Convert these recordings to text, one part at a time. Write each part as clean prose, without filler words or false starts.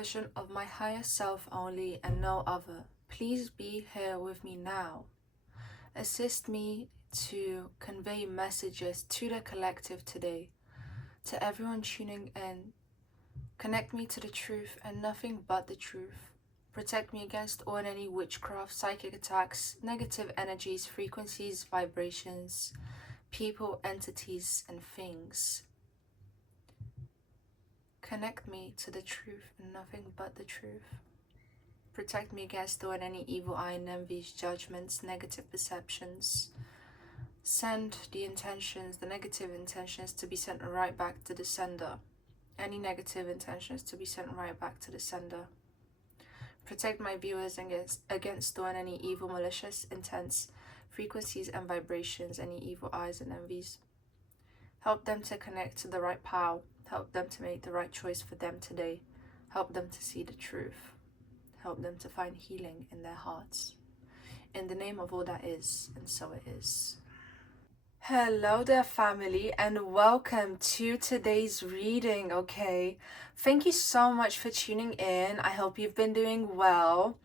version of my higher self only and no other. Please be here with me now. Assist me to convey messages to the collective today, to everyone tuning in. Connect me to the truth and nothing but the truth. Protect me against all and any witchcraft, psychic attacks, negative energies, frequencies, vibrations, people, entities, and things. Connect me to the truth and nothing but the truth. Protect me against all and any evil eye and envies, judgments, negative perceptions. Send the intentions, the negative intentions, to be sent right back to the sender. Any negative intentions to be sent right back to the sender. Protect my viewers against all and any evil, malicious, intense frequencies and vibrations, any evil eyes and envies. Help them to connect to the right path. Help them to make the right choice for them today. Help them to see the truth. Help them to find healing in their hearts. In the name of all that is, and so it is. Hello there, family, and welcome to today's reading, okay? Thank you so much for tuning in. I hope you've been doing well.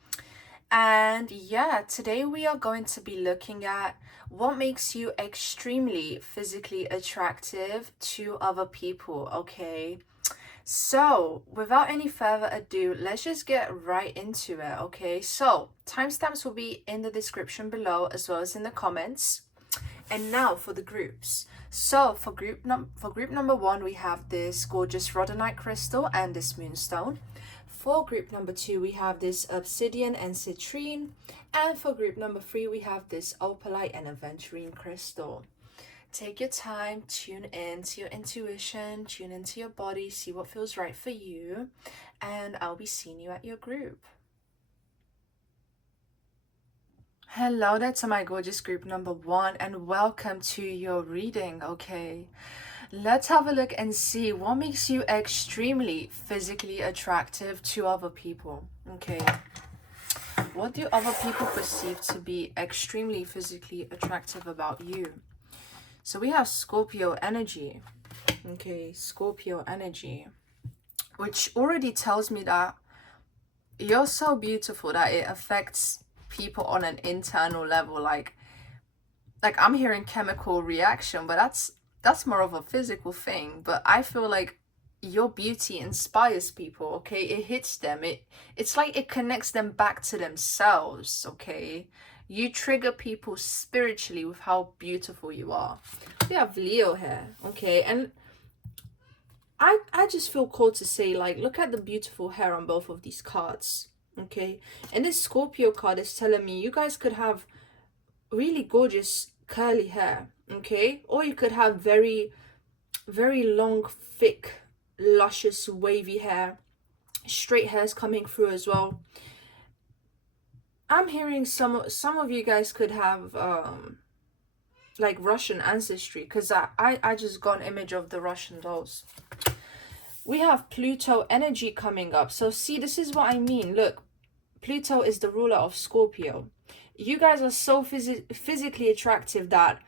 And yeah, today we are going to be looking at what makes you extremely physically attractive to other people, okay? So without any further ado, let's just get right into it, okay? So timestamps will be in the description below as well as in the comments. And now for the groups. So for group number 1, we have this gorgeous rhodonite crystal and this moonstone. For group number 2, we have this obsidian and citrine. And for group number 3, we have this opalite and aventurine crystal. Take your time, tune in to your intuition, tune into your body, see what feels right for you. And I'll be seeing you at your group. Hello there to my gorgeous group number 1 and welcome to your reading, okay? Let's have a look and see what makes you extremely physically attractive to other people, okay? What do other people perceive to be extremely physically attractive about you? So we have Scorpio energy, okay? Scorpio energy, which already tells me that you're so beautiful that it affects people on an internal level. Like I'm hearing chemical reaction, but that's more of a physical thing. But I feel like your beauty inspires people, okay? It hits them. It's like it connects them back to themselves, okay? You trigger people spiritually with how beautiful you are. We have Leo here, okay? And I just feel called to say, like, look at the beautiful hair on both of these cards, okay? And this Scorpio card is telling me you guys could have really gorgeous curly hair, okay? Or you could have very, very long, thick, luscious, wavy hair. Straight hairs coming through as well. I'm hearing some of you guys could have like Russian ancestry, because I just got an image of the Russian dolls. We have Pluto energy coming up. So see, this is what I mean. Look, Pluto is the ruler of Scorpio. You guys are so physically attractive that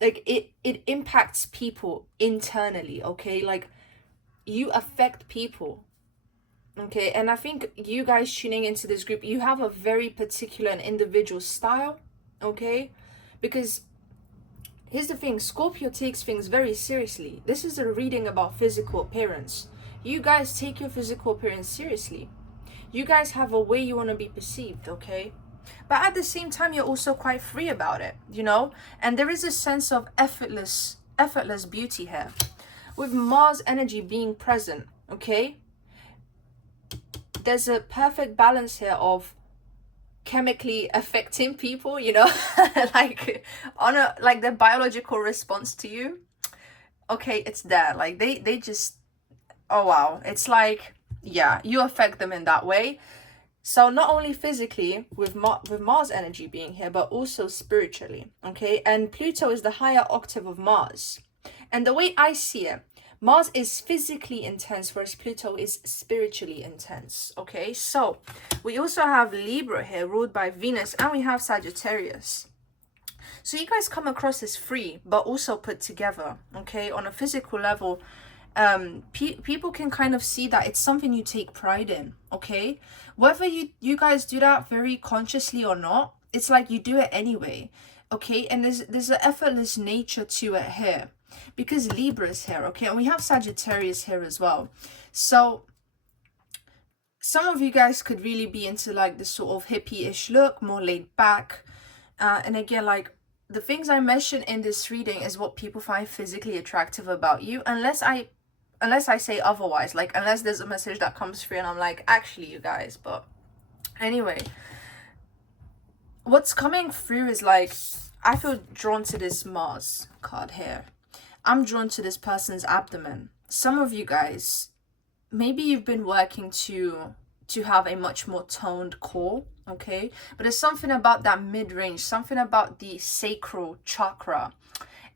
like it impacts people internally, okay? Like you affect people, okay? And I think you guys tuning into this group, you have a very particular and individual style, okay? Because here's the thing, Scorpio takes things very seriously. This is a reading about physical appearance. You guys take your physical appearance seriously. You guys have a way you want to be perceived, okay? But at the same time, you're also quite free about it, you know? And there is a sense of effortless beauty here. With Mars energy being present, okay? There's a perfect balance here of chemically affecting people, you know? like on a like their biological response to you. Okay, it's there. Like they just, oh wow. It's like, yeah, you affect them in that way. So not only physically with Mars energy being here, but also spiritually, okay? And Pluto is the higher octave of Mars. And the way I see it, Mars is physically intense, whereas Pluto is spiritually intense, okay? So we also have Libra here, ruled by Venus, and we have Sagittarius. So you guys come across as free, but also put together, okay? On a physical level, people can kind of see that it's something you take pride in, okay? Whether you guys do that very consciously or not, it's like you do it anyway, okay? And there's an effortless nature to it here, because Libra is here, okay? And we have Sagittarius here as well. So some of you guys could really be into like this sort of hippie-ish look, more laid back. And again, like the things I mentioned in this reading is what people find physically attractive about you, unless I say otherwise, like unless there's a message that comes through and I'm like, actually you guys. But anyway, what's coming through is like, I feel drawn to this Mars card here. I'm drawn to this person's abdomen. Some of you guys, maybe you've been working to have a much more toned core, okay? But there's something about that mid-range, something about the sacral chakra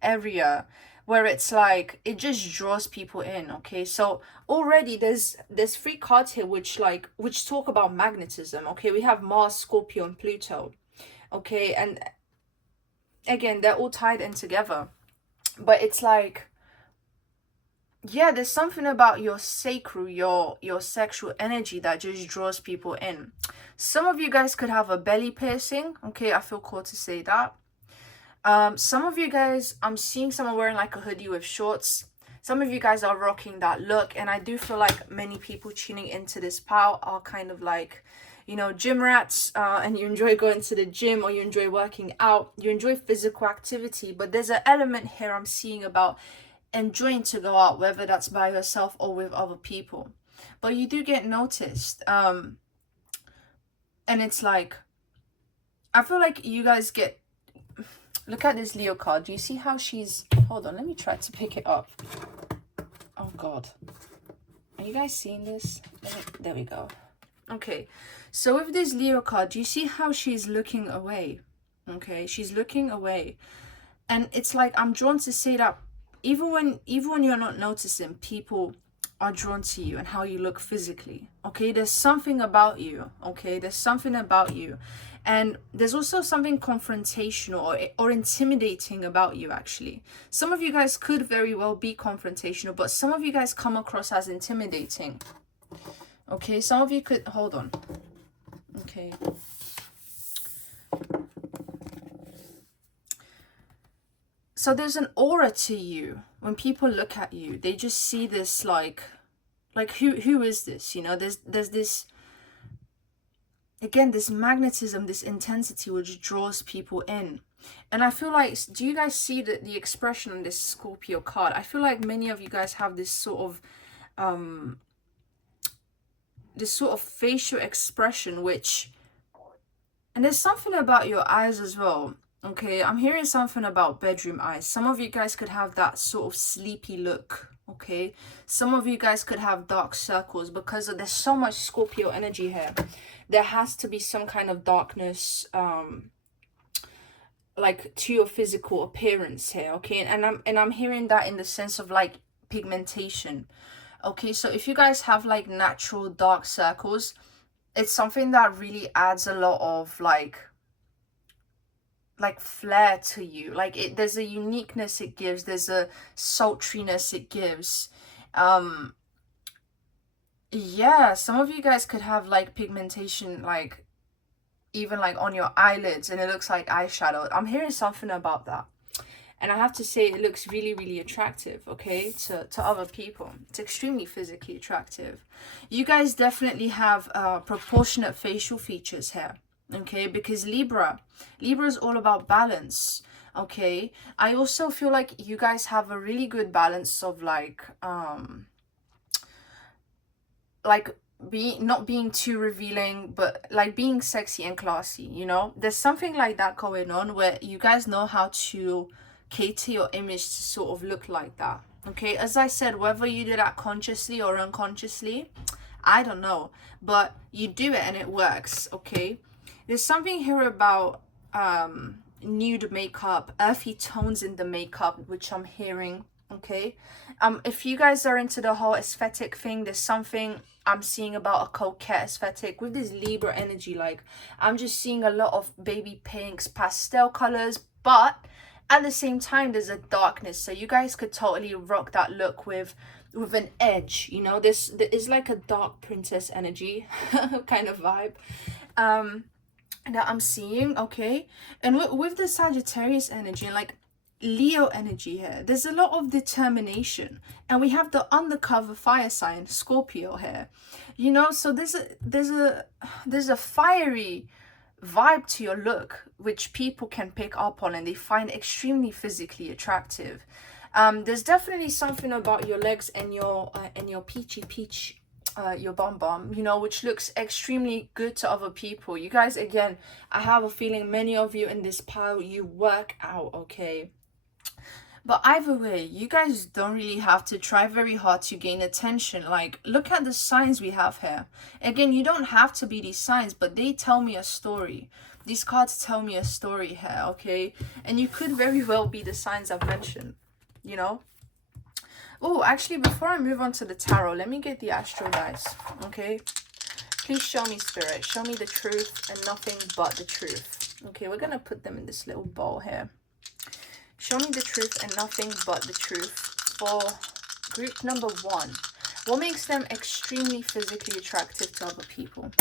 area where it's like it just draws people in, okay? So already there's 3 cards here which talk about magnetism, okay? We have Mars, Scorpio, and Pluto, okay? And again, they're all tied in together, but it's like, yeah, there's something about your sacral, your sexual energy that just draws people in. Some of you guys could have a belly piercing, okay? I feel called to say that. Some of you guys, I'm seeing someone wearing like a hoodie with shorts. Some of you guys are rocking that look, and I do feel like many people tuning into this pile are kind of like, you know, gym rats, and you enjoy going to the gym, or you enjoy working out, you enjoy physical activity. But there's an element here I'm seeing about enjoying to go out, whether that's by yourself or with other people. But you do get noticed, and it's like, I feel like you guys get, look at this Leo card. Do you see how she's, hold on, let me try to pick it up. Oh god, are you guys seeing this? There we go. Okay, so with this Leo card, do you see how she's looking away? Okay, she's looking away, and it's like, I'm drawn to say that even when you're not noticing, people are drawn to you and how you look physically, okay? There's something about you, okay? There's something about you. And there's also something confrontational or intimidating about you, actually. Some of you guys could very well be confrontational, but some of you guys come across as intimidating, okay? Some of you could, hold on, okay? So there's an aura to you. When people look at you, they just see this like who is this? You know, there's this, again, this magnetism, this intensity which draws people in. And I feel like, do you guys see the expression on this Scorpio card? I feel like many of you guys have this sort of facial expression, which, and there's something about your eyes as well. Okay, I'm hearing something about bedroom eyes. Some of you guys could have that sort of sleepy look, okay? Some of you guys could have dark circles because there's so much Scorpio energy here. There has to be some kind of darkness, like to your physical appearance here, okay? And I'm hearing that in the sense of like pigmentation, okay? So if you guys have like natural dark circles, it's something that really adds a lot of like flair to you. Like there's a uniqueness it gives, there's a sultriness it gives. Yeah, some of you guys could have like pigmentation, like even like on your eyelids, and it looks like eyeshadow. I'm hearing something about that, and I have to say it looks really, really attractive, okay, to other people. It's extremely physically attractive. You guys definitely have proportionate facial features here, okay, because Libra is all about balance, okay? I also feel like you guys have a really good balance of like not being too revealing, but like being sexy and classy, you know? There's something like that going on where you guys know how to cater your image to sort of look like that, okay? As I said, whether you do that consciously or unconsciously, I don't know, but you do it and it works, okay? There's something here about nude makeup, earthy tones in the makeup, which I'm hearing, okay? If you guys are into the whole aesthetic thing, there's something I'm seeing about a coquette aesthetic with this Libra energy. Like, I'm just seeing a lot of baby pinks, pastel colors, but at the same time, there's a darkness. So you guys could totally rock that look with with an edge, you know. This is like a dark princess energy kind of vibe that I'm seeing, okay? And with the Sagittarius energy and like Leo energy here, there's a lot of determination. And we have the undercover fire sign Scorpio here, you know. So there's a fiery vibe to your look which people can pick up on and they find extremely physically attractive. There's definitely something about your legs and your peachy peach, your bum bum, you know, which looks extremely good to other people. You guys, again, I have a feeling many of you in this pile, you work out, okay? But either way, you guys don't really have to try very hard to gain attention. Like, look at the signs we have here. Again, you don't have to be these signs, but they tell me a story. These cards tell me a story here, okay? And you could very well be the signs I've mentioned, you know? Oh, actually, before I move on to the tarot, let me get the astral dice, okay? Please show me, Spirit. Show me the truth and nothing but the truth. Okay, we're going to put them in this little bowl here. Show me the truth and nothing but the truth for group number 1. What makes them extremely physically attractive to other people?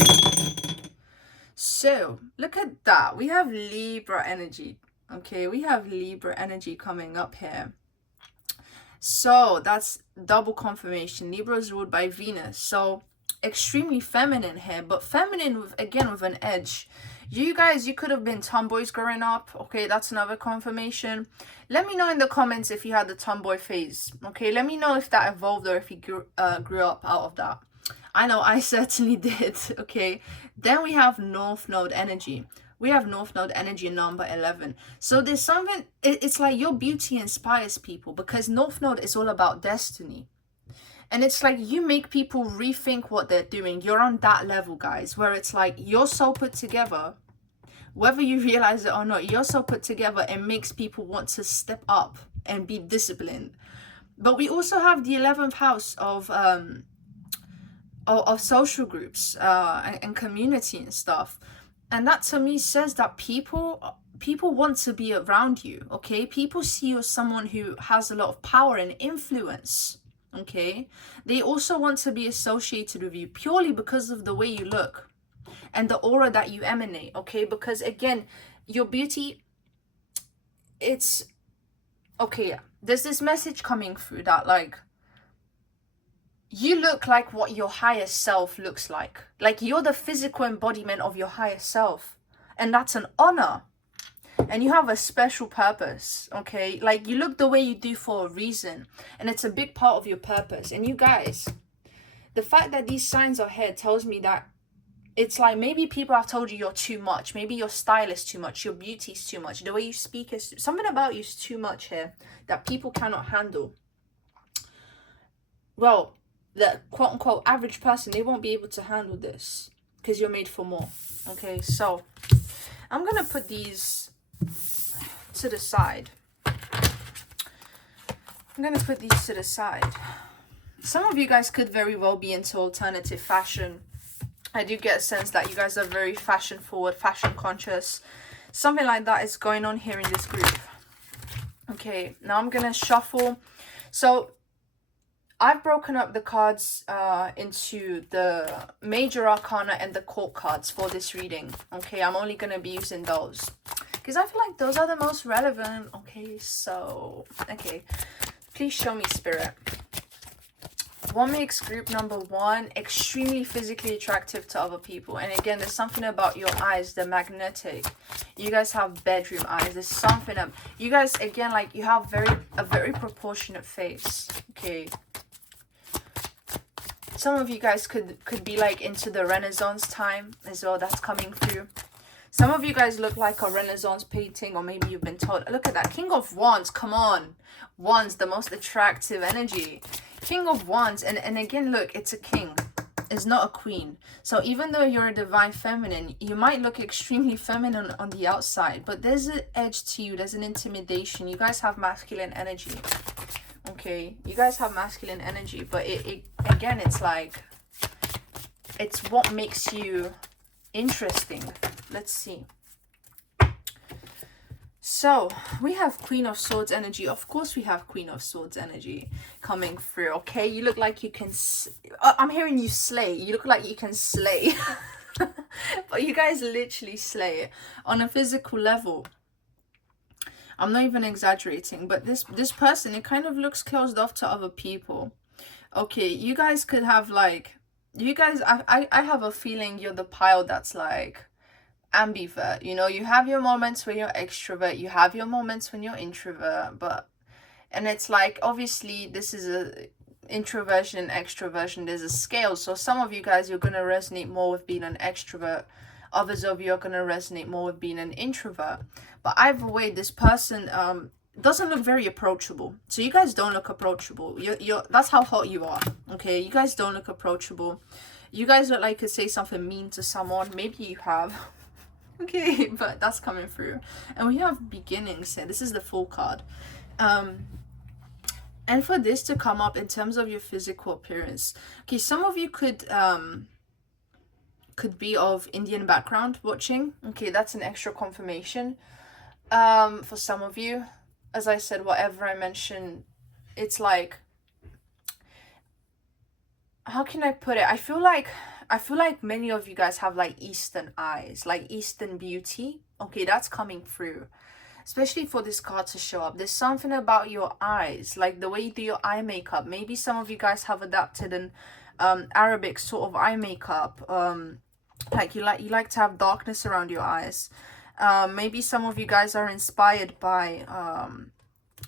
So, look at that. We have Libra energy. Okay, we have Libra energy coming up here. So, that's double confirmation. Libra is ruled by Venus. So, extremely feminine here, but feminine with, again, with an edge. You guys, you could have been tomboys growing up. Okay, that's another confirmation. Let me know in the comments if you had the tomboy phase. Okay, let me know if that evolved or if you grew up out of that. I know I certainly did. Okay, then we have North Node energy. We have North Node energy number 11. So there's something, it's like your beauty inspires people because North Node is all about destiny. And it's like you make people rethink what they're doing. You're on that level, guys, where it's like you're so put together, whether you realize it or not, you're so put together, it makes people want to step up and be disciplined. But we also have the 11th house of social groups and community and stuff. And that to me says that people want to be around you, okay? People see you as someone who has a lot of power and influence. Okay, they also want to be associated with you purely because of the way you look and the aura that you emanate. Okay, because again, your beauty, it's okay. Yeah. There's this message coming through that like you look like what your higher self looks like you're the physical embodiment of your higher self, and that's an honor. And you have a special purpose, okay? Like, you look the way you do for a reason. And it's a big part of your purpose. And you guys, the fact that these signs are here tells me that it's like maybe people have told you you're too much. Maybe your style is too much. Your beauty is too much. The way you speak is... something about you is too much here that people cannot handle. Well, the quote-unquote average person, they won't be able to handle this because you're made for more, okay? So, I'm going to put these... to the side. I'm gonna put these to the side. Some of you guys could very well be into alternative fashion. I do get a sense that you guys are very fashion forward, fashion conscious. Something like that is going on here in this group. Okay, now I'm gonna shuffle. So I've broken up the cards into the major arcana and the court cards for this reading. Okay, I'm only gonna be using those because I feel like those are the most relevant. Okay, so, okay. Please show me, Spirit. What makes group number 1 extremely physically attractive to other people? And again, there's something about your eyes, the magnetic. You guys have bedroom eyes. There's something up. You guys, again, like, you have a very proportionate face. Okay. Some of you guys could be like into the Renaissance time as well. That's coming through. Some of you guys look like a Renaissance painting, or maybe you've been told, look at that, King of Wands, come on. Wands, the most attractive energy. King of Wands, and again, look, it's a king. It's not a queen. So even though you're a divine feminine, you might look extremely feminine on the outside, but there's an edge to you, there's an intimidation. You guys have masculine energy. Okay, you guys have masculine energy, but it again, it's like, it's what makes you interesting. Let's see. So we have Queen of Swords energy. Of course we have Queen of Swords energy coming through. Okay, you look like you can I'm hearing you slay. You look like you can slay. But you guys literally slay on a physical level. I'm not even exaggerating, but this person, it kind of looks closed off to other people. Okay, you guys could have like, you guys, I have a feeling you're the pile that's like ambivert. You know, you have your moments when you're extrovert, you have your moments when you're introvert, and it's like, obviously this is a introversion and extroversion, there's a scale. So some of you guys, you're going to resonate more with being an extrovert, others of you are going to resonate more with being an introvert. But either way, this person doesn't look very approachable. So you guys don't look approachable. You're that's how hot you are. Okay, you guys don't look approachable. You guys look like you could say something mean to someone. Maybe you have. Okay, but that's coming through. And we have beginnings here. This is the Fool card. And for this to come up in terms of your physical appearance, okay, some of you could be of Indian background watching. Okay, that's an extra confirmation. For some of you, as I said, whatever I mentioned, it's like, how can I put it? I feel like many of you guys have like Eastern eyes, like Eastern beauty. Okay, that's coming through. Especially for this card to show up. There's something about your eyes, like the way you do your eye makeup. Maybe some of you guys have adapted an Arabic sort of eye makeup. Like you like to have darkness around your eyes. Maybe some of you guys are inspired by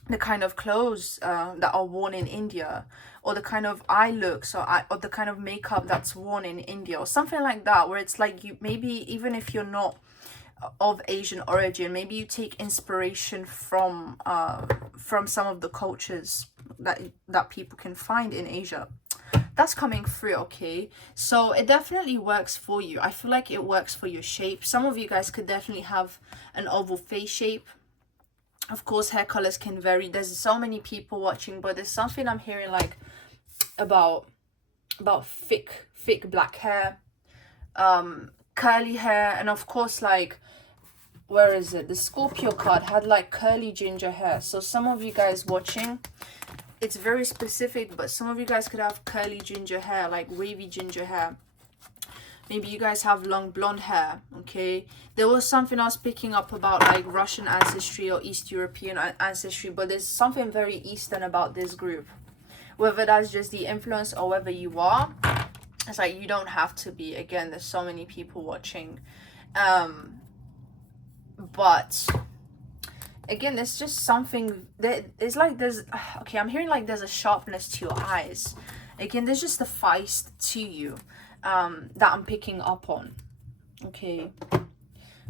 the kind of clothes that are worn in India, or the kind of eye looks, or the kind of makeup that's worn in India, or something like that, where it's like, you maybe, even if you're not of Asian origin, maybe you take inspiration from some of the cultures that people can find in Asia. That's coming through. Okay, so it definitely works for you. I feel like it works for your shape. Some of you guys could definitely have an oval face shape. Of course, hair colors can vary. There's so many people watching, but there's something I'm hearing like about thick black hair, curly hair, and of course, like, where is it? The Scorpio card had like curly ginger hair. So some of you guys watching, it's very specific, but some of you guys could have curly ginger hair, like wavy ginger hair. Maybe you guys have long blonde hair. Okay, there was something I was picking up about like Russian ancestry or East European ancestry, but there's something very Eastern about this group. Whether that's just the influence or whether you are, it's like, you don't have to be. Again, there's so many people watching. But again, there's just something that is like, there's, okay, I'm hearing like there's a sharpness to your eyes. Again, there's just a feist to you that I'm picking up on. Okay,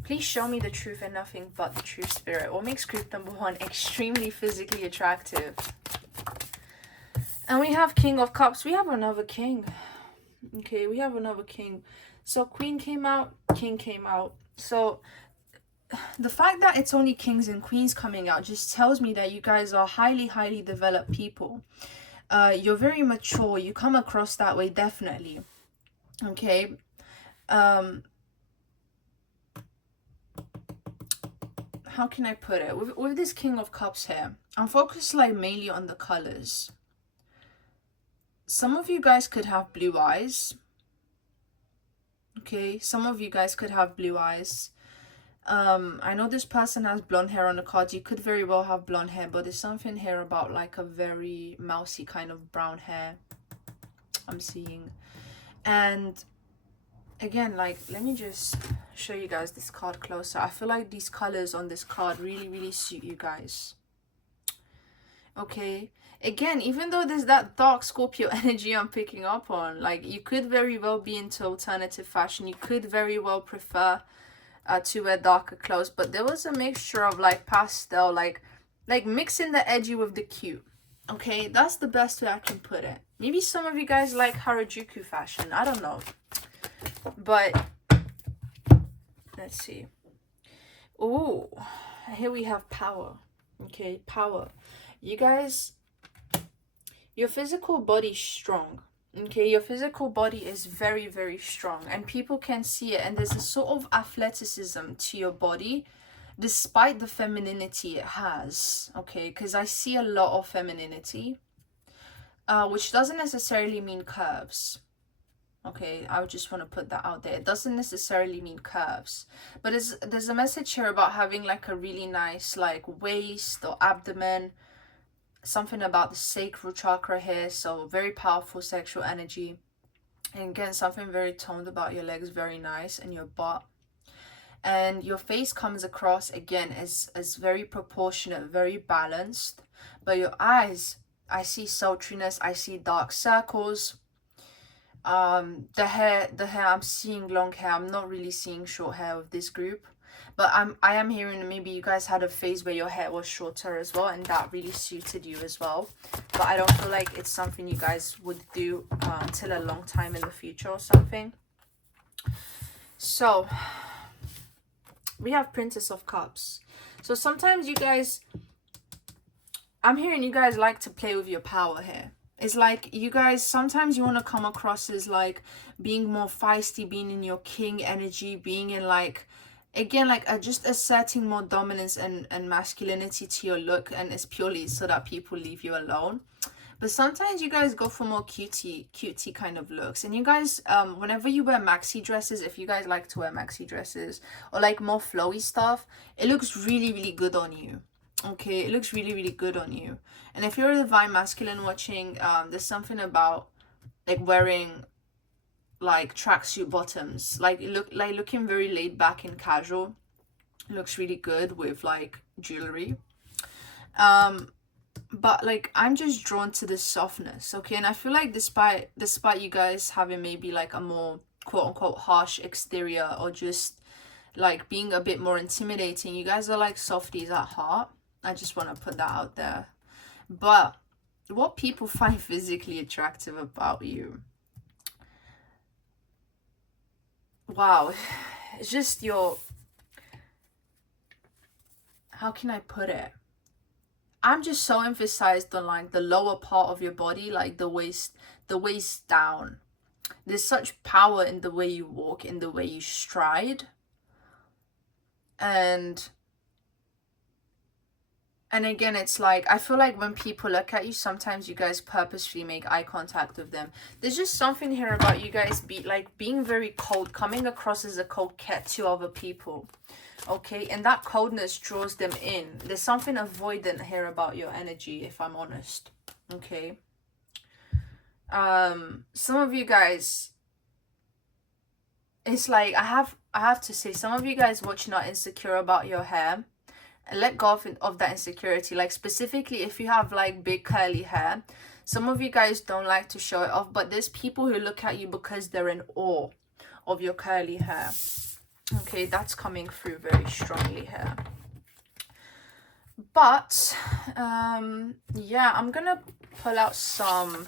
please show me the truth and nothing but the truth, Spirit. What makes group number 1 extremely physically attractive? And we have King of Cups. We have another king. Okay, we have another king. So Queen came out, King came out. So the fact that it's only kings and queens coming out just tells me that you guys are highly developed people. You're very mature. You come across that way, definitely. Okay. How can I put it? With this King of Cups here, I'm focused like mainly on the colors. Some of you guys could have blue eyes. Okay, some of you guys could have blue eyes. I know this person has blonde hair on the card. You could very well have blonde hair, but there's something here about like a very mousy kind of brown hair I'm seeing. And again, like, let me just show you guys this card closer. I feel like these colors on this card really suit you guys. Okay, again, even though there's that dark Scorpio energy I'm picking up on, like, you could very well be into alternative fashion. You could very well prefer to wear darker clothes, but there was a mixture of like pastel, like mixing the edgy with the cute. Okay, that's the best way I can put it. Maybe some of you guys like Harajuku fashion, I don't know, but let's see. Oh, here we have power. Okay, power. You guys, your physical body's strong. Okay, your physical body is very strong, and people can see it, and there's a sort of athleticism to your body. despite the femininity it has, okay, because I see a lot of femininity, which doesn't necessarily mean curves. Okay, I would just want to put that out there. It doesn't necessarily mean curves, but there's a message here about having like a really nice like waist or abdomen, something about the sacral chakra here, so very powerful sexual energy. And again, something very toned about your legs, very nice, and your butt. And your face comes across again as very proportionate, very balanced, but your eyes, I see sultriness, I see dark circles. The hair I'm seeing long hair. I'm not really seeing short hair with this group, but I am hearing maybe you guys had a phase where your hair was shorter as well, and that really suited you as well, but I don't feel like it's something you guys would do until a long time in the future or something. So we have Princess of Cups. So sometimes you guys, I'm hearing you guys like to play with your power here. It's like you guys, sometimes you want to come across as like being more feisty, being in your king energy, being in like, again, like just asserting more dominance and masculinity to your look, and it's purely so that people leave you alone. But sometimes you guys go for more cutesy kind of looks, and you guys, whenever you wear maxi dresses, if you guys like to wear maxi dresses or like more flowy stuff, it looks really good on you. Okay, it looks really good on you. And if you're a divine masculine watching, there's something about like wearing like tracksuit bottoms, like looking very laid back and casual. It looks really good with like jewelry. But like I'm just drawn to the softness, okay? And I feel like despite you guys having maybe like a more quote unquote harsh exterior, or just like being a bit more intimidating, you guys are like softies at heart. I just want to put that out there. But what people find physically attractive about you, wow, it's just your, how can I put it? I'm just so emphasized on like the lower part of your body, like the waist down. There's such power in the way you walk, in the way you stride. And again, it's like, I feel like when people look at you, sometimes you guys purposefully make eye contact with them. There's just something here about you guys being very cold, coming across as a cold cat to other people. Okay, and that coldness draws them in. There's something avoidant here about your energy, if I'm honest. Okay. Some of you guys, it's like, I have to say, some of you guys watching are insecure about your hair. And let go of that insecurity. Like specifically if you have like big curly hair, some of you guys don't like to show it off, but there's people who look at you because they're in awe of your curly hair. Okay, that's coming through very strongly here. But yeah, I'm gonna pull out some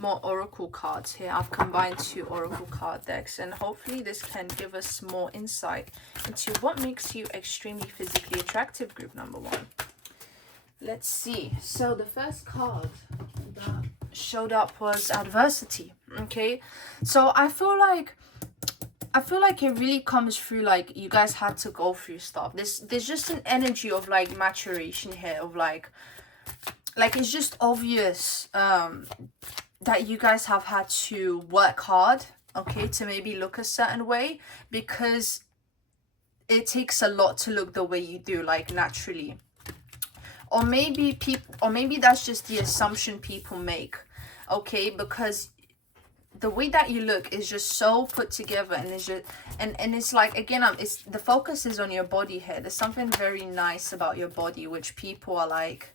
more oracle cards here. I've combined 2 oracle card decks, and hopefully this can give us more insight into what makes you extremely physically attractive, group number 1. Let's see. So the first card that showed up was adversity. Okay, so I feel like it really comes through like you guys had to go through stuff. There's just an energy of like maturation here, of like it's just obvious that you guys have had to work hard, okay, to maybe look a certain way, because it takes a lot to look the way you do, like naturally. Or maybe that's just the assumption people make, okay, because the way that you look is just so put together, and it's just and it's like, again, it's the focus is on your body here. There's something very nice about your body, which people are like,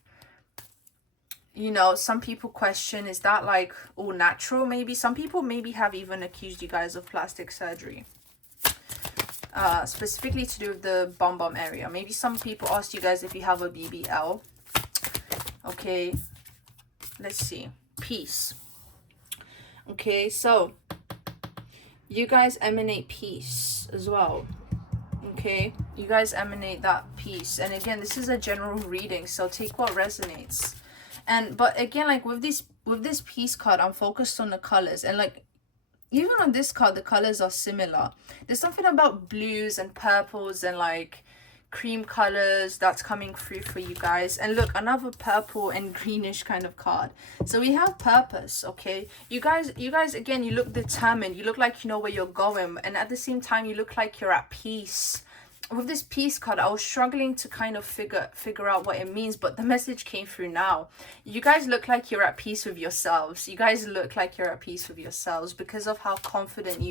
you know, some people question, is that like all natural? Maybe some people maybe have even accused you guys of plastic surgery, specifically to do with the bum area. Maybe some people asked you guys if you have a BBL. Okay, let's see. Peace. Okay, so you guys emanate peace as well. Okay, you guys emanate that peace. And again, this is a general reading, so take what resonates. But again, like with this peace card, I'm focused on the colors, and like even on this card the colors are similar. There's something about blues and purples and like cream colors that's coming through for you guys. And look, another purple and greenish kind of card. So we have purpose, okay? You guys again, you look determined. You look like you know where you're going, and at the same time you look like you're at peace. With this peace card, I was struggling to kind of figure out what it means, but the message came through now. You guys look like you're at peace with yourselves. You guys look like you're at peace with yourselves because of how confident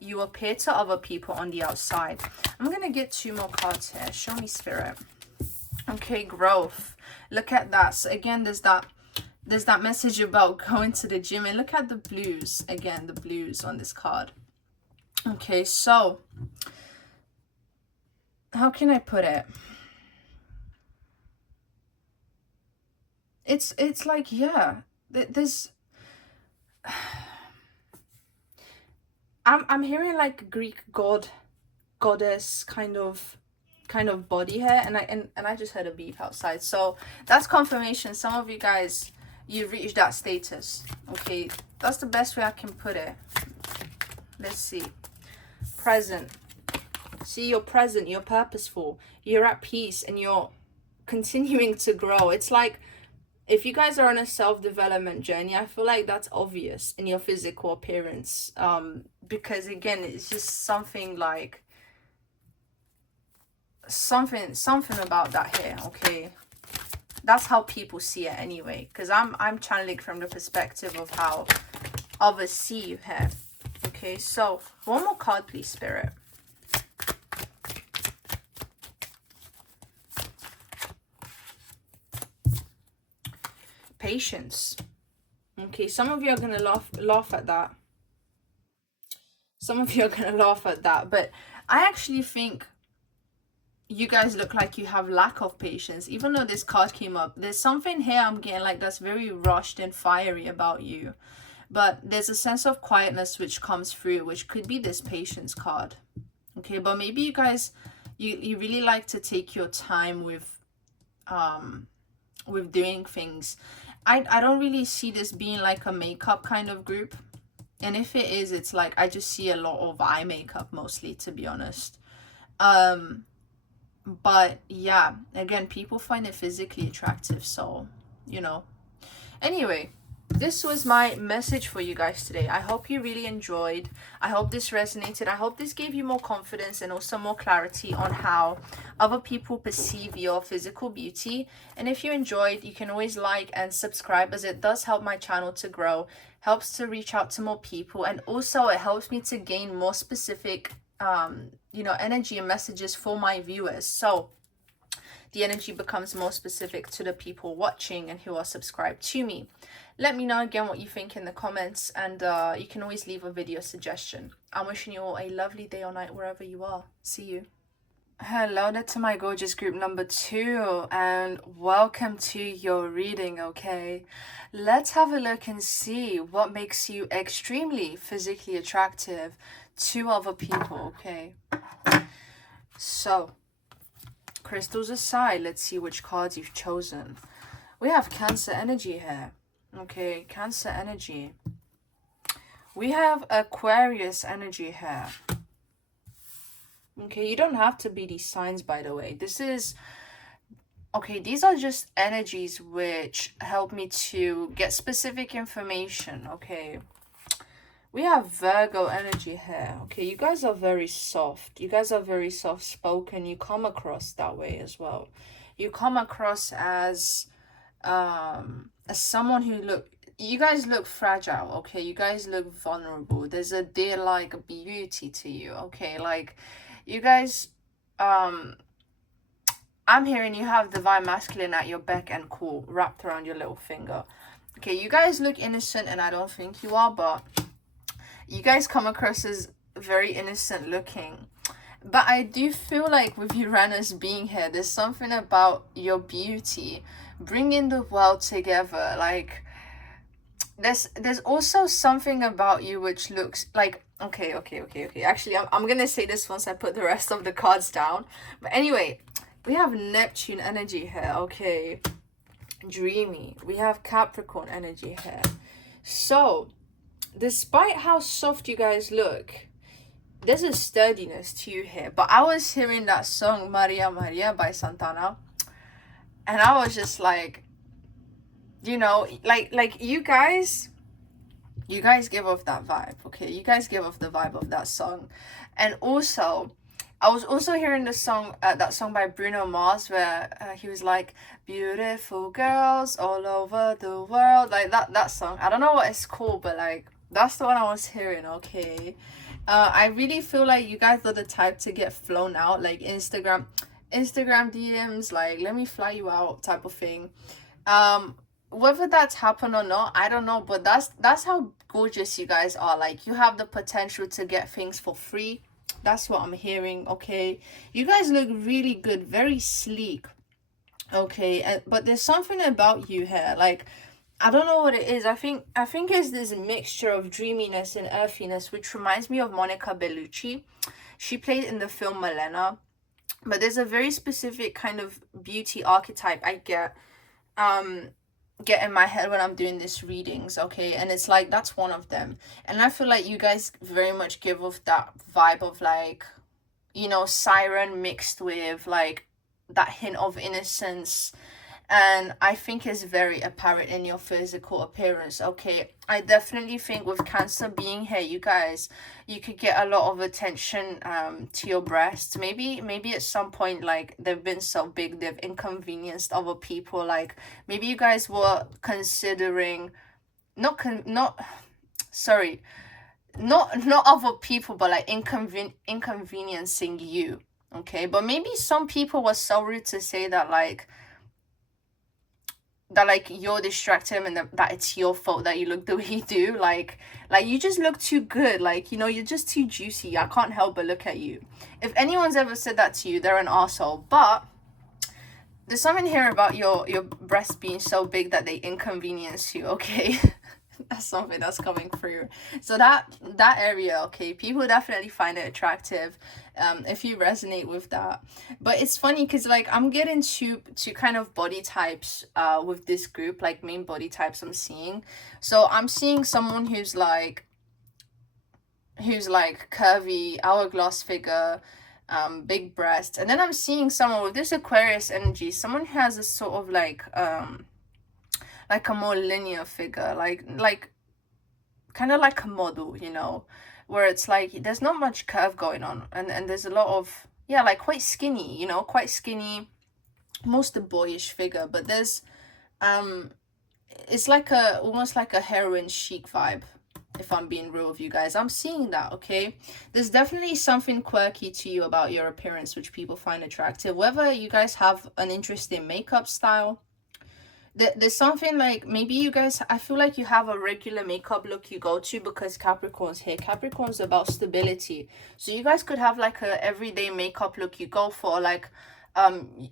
you appear to other people on the outside. I'm gonna get 2 more cards here. Show me, Spirit. Okay, growth. Look at that. So again, there's that message about going to the gym, and look at the blues. Again, the blues on this card. Okay, so how can I put it? It's like, yeah, there's I'm hearing like Greek goddess kind of body here, and I just heard a beep outside, so that's confirmation. Some of you guys, you've reached that status. Okay, that's the best way I can put it. Let's see. Present. See, you're present, you're purposeful, you're at peace, and you're continuing to grow. It's like, if you guys are on a self-development journey, I feel like that's obvious in your physical appearance. Because again, it's just something like something about that here, okay? That's how people see it anyway, because I'm channeling from the perspective of how others see you here. Okay, so 1 more card, please, Spirit. Patience. Okay, some of you are gonna laugh at that. Some of you are gonna laugh at that, but I actually think you guys look like you have lack of patience. Even though this card came up, there's something here I'm getting like that's very rushed and fiery about you, but there's a sense of quietness which comes through, which could be this patience card. Okay, but maybe you guys, you really like to take your time with doing things. I don't really see this being like a makeup kind of group, and if it is, it's like I just see a lot of eye makeup mostly, to be honest. But yeah, again, people find it physically attractive, so you know. Anyway, this was my message for you guys today. I hope you really enjoyed. I hope this resonated. I hope this gave you more confidence and also more clarity on how other people perceive your physical beauty. And if you enjoyed, you can always like and subscribe, as it does help my channel to grow, helps to reach out to more people, and also it helps me to gain more specific energy and messages for my viewers. So the energy becomes more specific to the people watching and who are subscribed to me. Let me know again what you think in the comments, and you can always leave a video suggestion. I'm wishing you all a lovely day or night wherever you are. See you. Hello there to my gorgeous group number 2, and welcome to your reading, okay? Let's have a look and see what makes you extremely physically attractive to other people, okay? So, crystals aside, let's see which cards you've chosen. We have Cancer energy here. Okay, Cancer energy. We have Aquarius energy here. Okay, you don't have to be these signs, by the way. This is... okay, these are just energies which help me to get specific information, okay? We have Virgo energy here. Okay, you guys are very soft. You guys are very soft-spoken. You come across that way as well. You come across as someone who you guys look fragile, okay? You guys look vulnerable. There's a deer-like beauty to you, okay? Like, you guys, I'm hearing you have divine masculine at your beck and call, wrapped around your little finger. Okay, you guys look innocent, and I don't think you are, but you guys come across as very innocent looking. But I do feel like with Uranus being here, there's something about your beauty bringing the world together. Like, there's also something about you which looks like... okay. Actually, I'm gonna say this once I put the rest of the cards down. But anyway, we have Neptune energy here, okay? Dreamy. We have Capricorn energy here. So, despite how soft you guys look, there's a sturdiness to you here. But I was hearing that song Maria Maria by Santana, and I was just like, you know, like you guys give off that vibe, okay? You guys give off the vibe of that song. And also, I was also hearing the song, that song by Bruno Mars, where he was like, "Beautiful girls all over the world," like that song. I don't know what it's called, but like that's the one I was hearing, okay? I really feel like you guys are the type to get flown out, like Instagram DMs, like let me fly you out type of thing. Whether that's happened or not, I don't know, but that's how gorgeous you guys are. Like, you have the potential to get things for free. That's what I'm hearing, okay? You guys look really good, very sleek, okay? But there's something about you here, like, I don't know what it is. I think it's this mixture of dreaminess and earthiness, which reminds me of Monica Bellucci. She played in the film Malena, but there's a very specific kind of beauty archetype I get in my head when I'm doing these readings, okay? And it's like, that's one of them. And I feel like you guys very much give off that vibe of like, you know, siren mixed with like that hint of innocence. And I think it's very apparent in your physical appearance, okay? I definitely think with Cancer being here, you guys, you could get a lot of attention to your breasts. Maybe at some point, like, they've been so big they've inconvenienced other people. Like, maybe you guys were considering not other people, but like inconveniencing you, okay? But maybe some people were so rude to say that like you're distracted and that it's your fault that you look the way you do. Like you just look too good, like, you know, you're just too juicy. I can't help but look at you. If anyone's ever said that to you, they're an asshole. But there's something here about your breasts being so big that they inconvenience you, okay? That's something that's coming through. So that area, okay, people definitely find it attractive, if you resonate with that. But it's funny because like I'm getting to kind of body types with this group, like main body types I'm seeing. So I'm seeing someone who's like curvy, hourglass figure, big breast. And then I'm seeing someone with this Aquarius energy, someone who has a sort of like a more linear figure, like kind of like a model, you know, where it's like there's not much curve going on, and there's a lot of, yeah, like quite skinny, you know, quite skinny, most a boyish figure. But there's it's like almost like a heroin chic vibe, if I'm being real with you guys. I'm seeing that, okay? There's definitely something quirky to you about your appearance which people find attractive. Whether you guys have an interesting makeup style, there's something like, maybe you guys, I feel like you have a regular makeup look you go to, because Capricorn's here. Capricorn's about stability. So you guys could have like a everyday makeup look you go for, like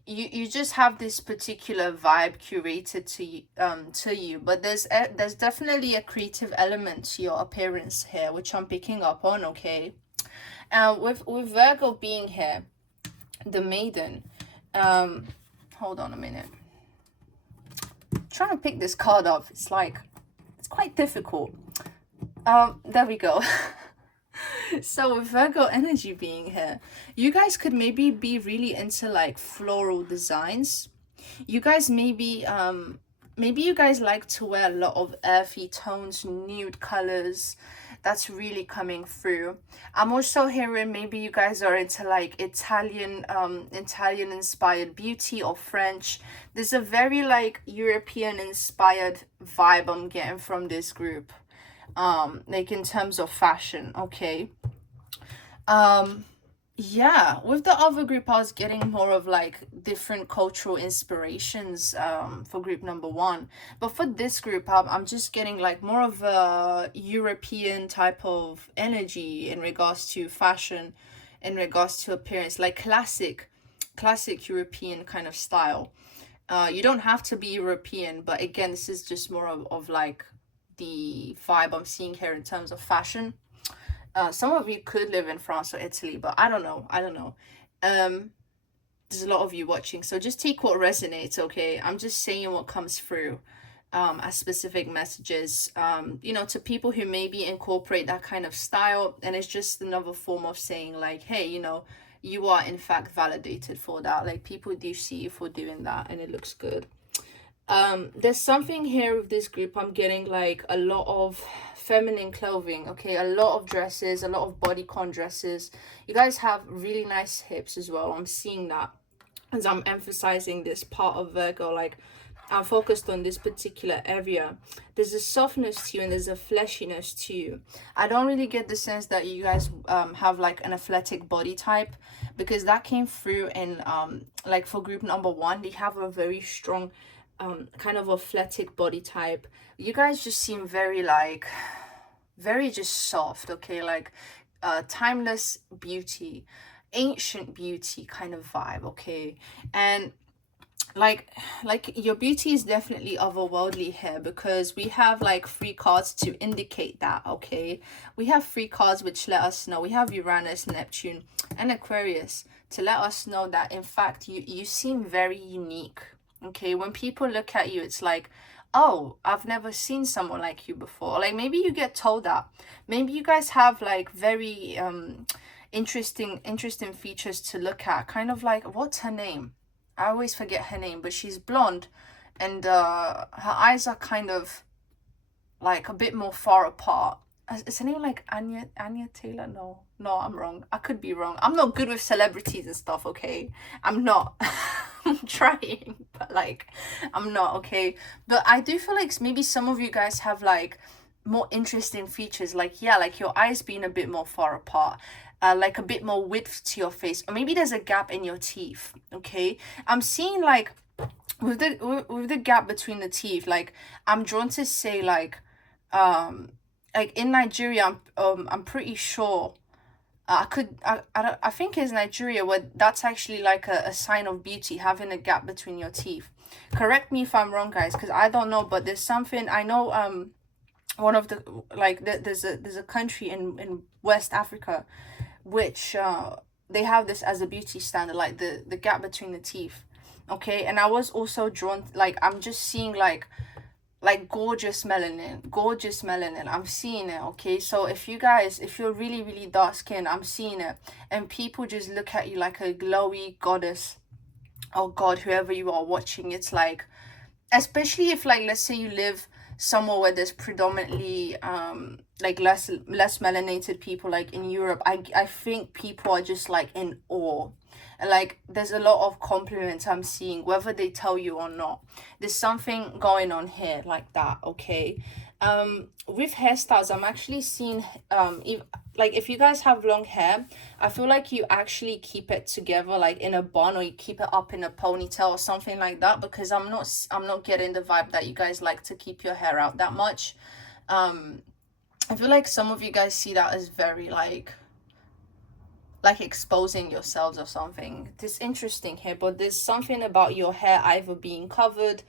you just have this particular vibe curated to you. But there's definitely a creative element to your appearance here, which I'm picking up on, okay? With Virgo being here, the maiden, hold on a minute. Trying to pick this card up, it's quite difficult. There we go. So with Virgo energy being here, you guys could maybe be really into like floral designs. You guys maybe you guys like to wear a lot of earthy tones, nude colors. That's really coming through. I'm also hearing maybe you guys are into like Italian inspired beauty, or French. There's a very like European inspired vibe I'm getting from this group, like in terms of fashion, okay? Yeah, with the other group I was getting more of like different cultural inspirations for group number one. But for this group I'm just getting like more of a European type of energy in regards to fashion, in regards to appearance, like classic European kind of style. You don't have to be European, but again, this is just more of like the vibe I'm seeing here in terms of fashion. Some of you could live in France or Italy, but I don't know. There's a lot of you watching, so just take what resonates, okay? I'm just saying what comes through. as specific messages, you know, to people who maybe incorporate that kind of style. And it's just another form of saying like, hey, you know, you are in fact validated for that. Like people do see you for doing that and it looks good. There's something here with this group. I'm getting like a lot of feminine clothing, okay, a lot of dresses, a lot of bodycon dresses. You guys have really nice hips as well. I'm seeing that as I'm emphasizing this part of Virgo. Like I'm focused on this particular area. There's a softness to you and there's a fleshiness to you. I don't really get the sense that you guys have like an athletic body type, because that came through in like for group number 1, they have a very strong kind of athletic body type. You guys just seem very like very just soft, okay, like timeless beauty, ancient beauty kind of vibe, okay. And like your beauty is definitely otherworldly here, because we have like 3 cards to indicate that, okay. We have 3 cards which let us know. We have Uranus, Neptune and Aquarius to let us know that in fact you seem very unique, okay. When people look at you, it's like, oh, I've never seen someone like you before. Like maybe you get told that. Maybe you guys have like very interesting features to look at. Kind of like, what's her name? I always forget her name, but she's blonde and her eyes are kind of like a bit more far apart. Is her name like Anya Taylor? No, I'm wrong. I could be wrong. I'm not good with celebrities and stuff, okay? I'm not. I'm trying, but like I'm not, okay. But I do feel like maybe some of you guys have like more interesting features, like yeah, like your eyes being a bit more far apart, like a bit more width to your face, or maybe there's a gap in your teeth, okay. I'm seeing like with the gap between the teeth, like I'm drawn to say like in Nigeria, I'm pretty sure I think it's Nigeria where that's actually like a sign of beauty, having a gap between your teeth. Correct me if I'm wrong, guys, because I don't know, but there's something I know. One of the like there's a country in West Africa which they have this as a beauty standard, like the gap between the teeth, okay. And I was also drawn, like I'm just seeing like gorgeous melanin. I'm seeing it, okay. So if you're really dark skinned, I'm seeing it, and people just look at you like a glowy goddess or god, whoever you are watching. It's like, especially if like let's say you live somewhere where there's predominantly like less melanated people, like in Europe, I think people are just like in awe. Like there's a lot of compliments I'm seeing, whether they tell you or not. There's something going on here like that, okay. With hairstyles, I'm actually seeing if you guys have long hair, I feel like you actually keep it together like in a bun, or you keep it up in a ponytail or something like that, because I'm not getting the vibe that you guys like to keep your hair out that much. I feel like some of you guys see that as very like exposing yourselves or something. It's interesting here, but there's something about your hair either being covered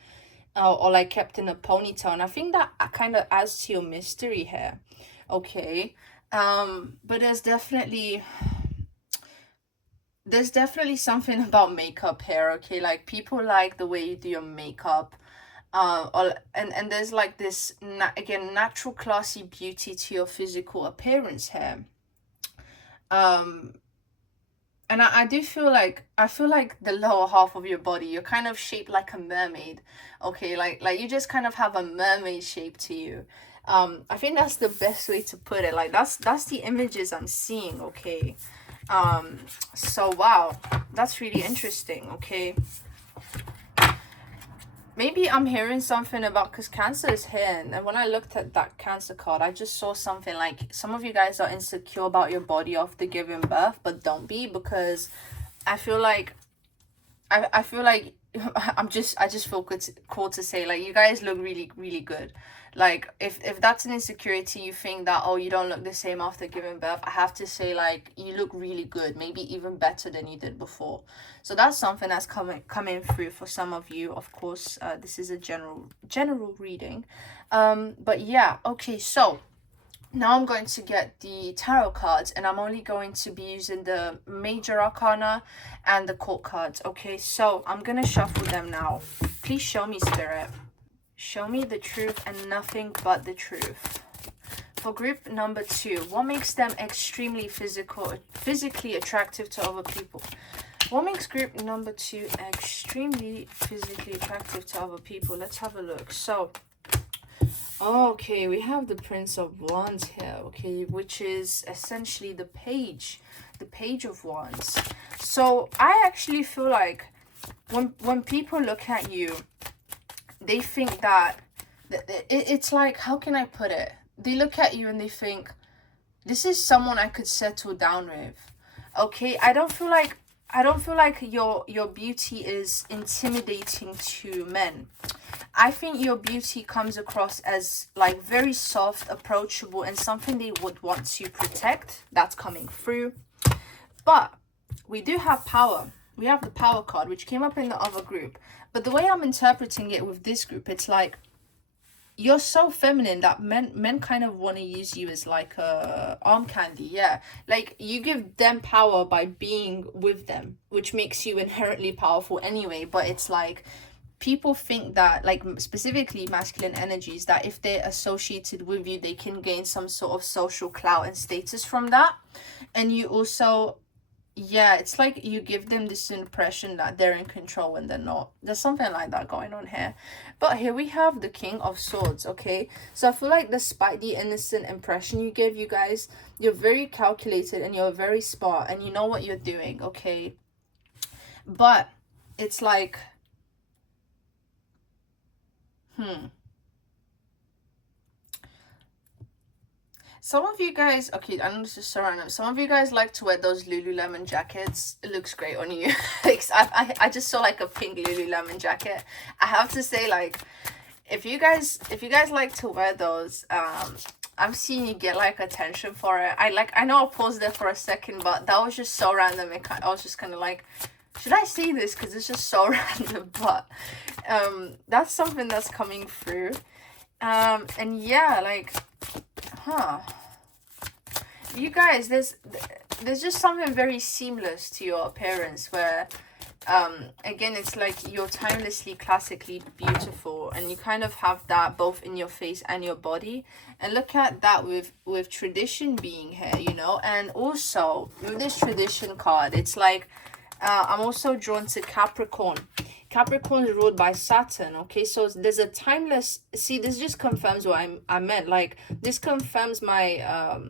or like kept in a ponytail, and I think that kind of adds to your mystery here, okay. But there's definitely something about makeup here, okay. Like people like the way you do your makeup, and there's like this again natural classy beauty to your physical appearance here. And I do feel like the lower half of your body, you're kind of shaped like a mermaid, okay. Like you just kind of have a mermaid shape to you. I think that's the best way to put it. Like that's the images I'm seeing, okay. So wow, that's really interesting, okay. Maybe I'm hearing something about, because Cancer is here, and when I looked at that Cancer card, I just saw something like some of you guys are insecure about your body after giving birth, but don't be, because I feel like I feel like I just feel cool to say like you guys look really good. Like if that's an insecurity, you think that, oh, you don't look the same after giving birth, I have to say like you look really good, maybe even better than you did before. So that's something that's coming through for some of you. Of course, this is a general reading, but yeah, okay. So now I'm going to get the tarot cards, and I'm only going to be using the major arcana and the court cards, okay. So I'm gonna shuffle them now. Please show me, Spirit. Show me the truth and nothing but the truth. For group number 2, what makes them extremely physically attractive to other people? What makes group number 2 extremely physically attractive to other people? Let's have a look. So, okay, we have the Prince of Wands here, okay, which is essentially the Page of Wands. So I actually feel like when people look at you, they think that it's like, how can I put it? They look at you and they think, this is someone I could settle down with. Okay, I don't feel like your beauty is intimidating to men. I think your beauty comes across as like very soft, approachable, and something they would want to protect. That's coming through. But we do have power. We have the Power card, which came up in the other group. But the way I'm interpreting it with this group, it's like you're so feminine that men kind of want to use you as like a arm candy. Yeah, like you give them power by being with them, which makes you inherently powerful anyway. But it's like people think that, like specifically masculine energies, that if they're associated with you, they can gain some sort of social clout and status from that. And you also, yeah, it's like you give them this impression that they're in control when they're not. There's something like that going on here. But here we have the King of Swords, okay? So I feel like despite the innocent impression you give, you guys, you're very calculated and you're very smart and you know what you're doing, okay? But it's like, some of you guys, okay, I know this is so random. Some of you guys like to wear those Lululemon jackets. It looks great on you. Like, I just saw like a pink Lululemon jacket. I have to say, like, if you guys like to wear those, I'm seeing you get like attention for it. I know I'll pause there for a second, but that was just so random. I was just kind of like, should I say this? Because it's just so random. But that's something that's coming through. And yeah, like, you guys, there's just something very seamless to your appearance where again, it's like you're timelessly classically beautiful, and you kind of have that both in your face and your body. And look at that with tradition being here, you know. And also with this tradition card, it's like I'm also drawn to Capricorn. Capricorn is ruled by Saturn, okay? So there's a timeless, see, this just confirms what I meant. Like, this confirms my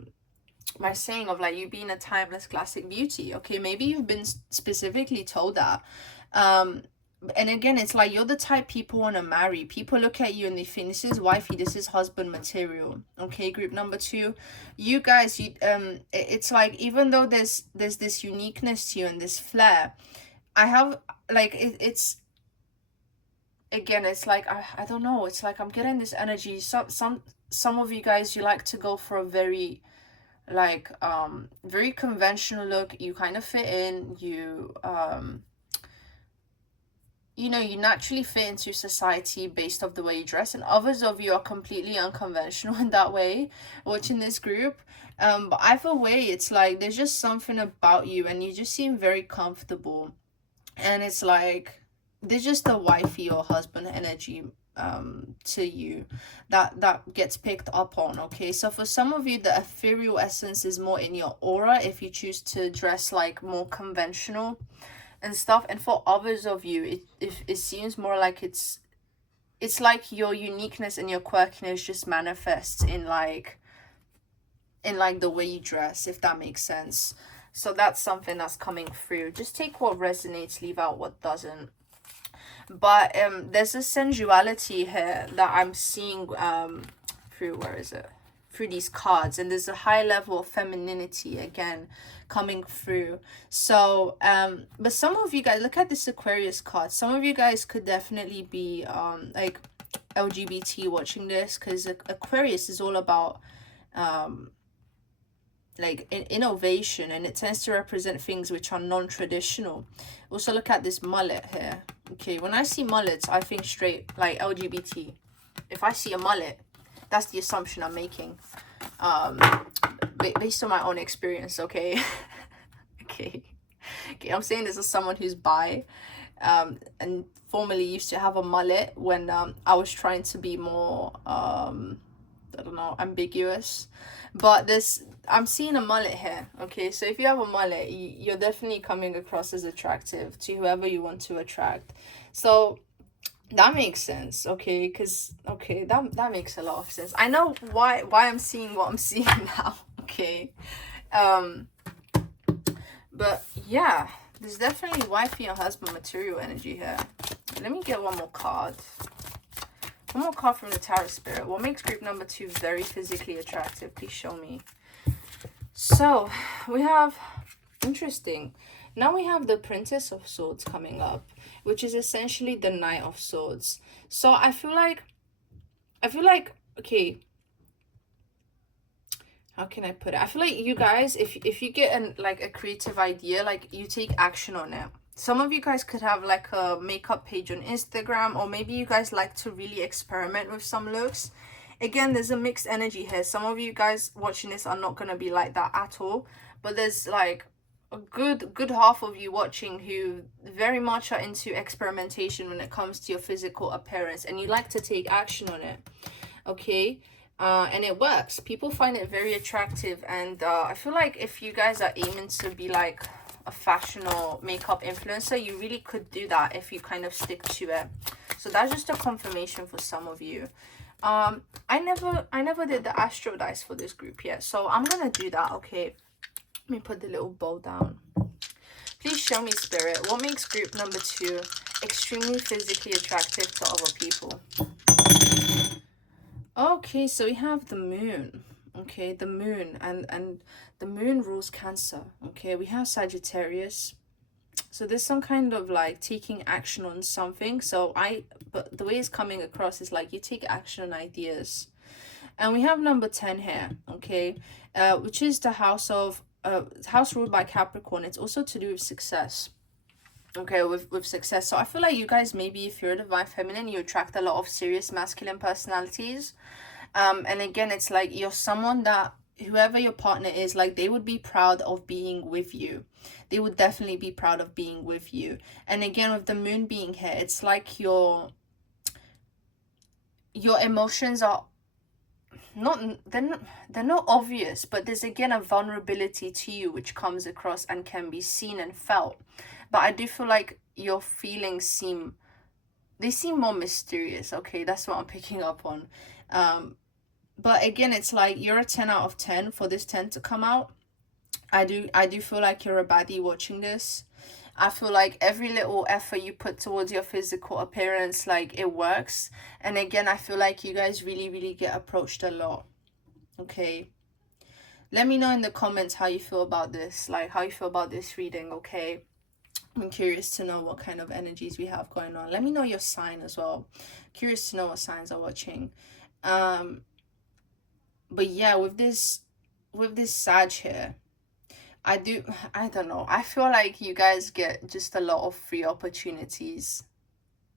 my saying of like you being a timeless classic beauty, okay? Maybe you've been specifically told that. And again, it's like you're the type people want to marry. People look at you and they think, this is wifey, this is husband material, okay? Group number 2, you guys, it's like, even though there's this uniqueness to you and this flair, I have like it's again, it's like I don't know, it's like I'm getting this energy. Some of you guys, you like to go for a very like very conventional look. You kind of fit in, you know, you naturally fit into society based off the way you dress, and others of you are completely unconventional in that way, watching this group. But either way, it's like there's just something about you and you just seem very comfortable, and it's like there's just a wifey or husband energy to you that gets picked up on, okay? So for some of you, the ethereal essence is more in your aura if you choose to dress like more conventional and stuff. And for others of you, it seems more like it's like your uniqueness and your quirkiness just manifests in like the way you dress, if that makes sense. So that's something that's coming through. Just take what resonates, leave out what doesn't. But there's a sensuality here that I'm seeing through, where is it, through these cards, and there's a high level of femininity again coming through. So but some of you guys, look at this Aquarius card, some of you guys could definitely be like LGBT watching this, because Aquarius is all about like innovation, and it tends to represent things which are non-traditional. Also look at this mullet here, okay? When I see mullets, I think straight like LGBT. If I see a mullet, that's the assumption I'm making based on my own experience, okay? okay, I'm saying this as someone who's bi. and formerly used to have a mullet when I was trying to be more I don't know, ambiguous. But this, I'm seeing a mullet here. Okay, so if you have a mullet, you're definitely coming across as attractive to whoever you want to attract. So that makes sense. Okay, because okay, that makes a lot of sense. I know why I'm seeing what I'm seeing now. Okay, but yeah, there's definitely wifey and husband material energy here. Let me get one more card. One more card from the Tarot Spirit. What makes group number 2 very physically attractive? Please show me. So, we have... Interesting. Now we have the Princess of Swords coming up, which is essentially the Knight of Swords. So, I feel like... Okay. How can I put it? I feel like you guys, if you get a creative idea, like, you take action on it. Some of you guys could have like a makeup page on Instagram, or maybe you guys like to really experiment with some looks. Again, there's a mixed energy here. Some of you guys watching this are not going to be like that at all, but there's like a good half of you watching who very much are into experimentation when it comes to your physical appearance, and you like to take action on it. Okay, and it works. People find it very attractive, and I feel like if you guys are aiming to be like a fashion or makeup influencer, you really could do that if you kind of stick to it. So that's just a confirmation for some of you. I never did the astro dice for this group yet, so I'm gonna do that. Okay, let me put the little bow down. Please show me, Spirit, what makes group number 2 extremely physically attractive to other people. Okay, so we have the moon. Okay, the moon, and the moon rules Cancer. Okay, we have Sagittarius. So there's some kind of like taking action on something. But the way it's coming across is like you take action on ideas. And we have number 10 here, okay, which is the house ruled by Capricorn. It's also to do with success. Okay, with success. So I feel like you guys, maybe if you're a divine feminine, you attract a lot of serious masculine personalities. And again, it's like you're someone that whoever your partner is, like, they would be proud of being with you. They would definitely be proud of being with you. And again, with the moon being here, it's like your emotions are they're not obvious, but there's again a vulnerability to you which comes across and can be seen and felt. But I do feel like your feelings seem more mysterious. Okay, that's what I'm picking up on. But again, it's like you're a 10 out of 10 for this 10 to come out. I do feel like you're a baddie watching this. I feel like every little effort you put towards your physical appearance, like, it works. And again, I feel like you guys really get approached a lot. Okay, let me know in the comments how you feel about this, like how you feel about this reading. Okay, I'm curious to know what kind of energies we have going on. Let me know your sign as well. Curious to know what signs are watching. But yeah, with this Sag here, I don't know, I feel like you guys get just a lot of free opportunities.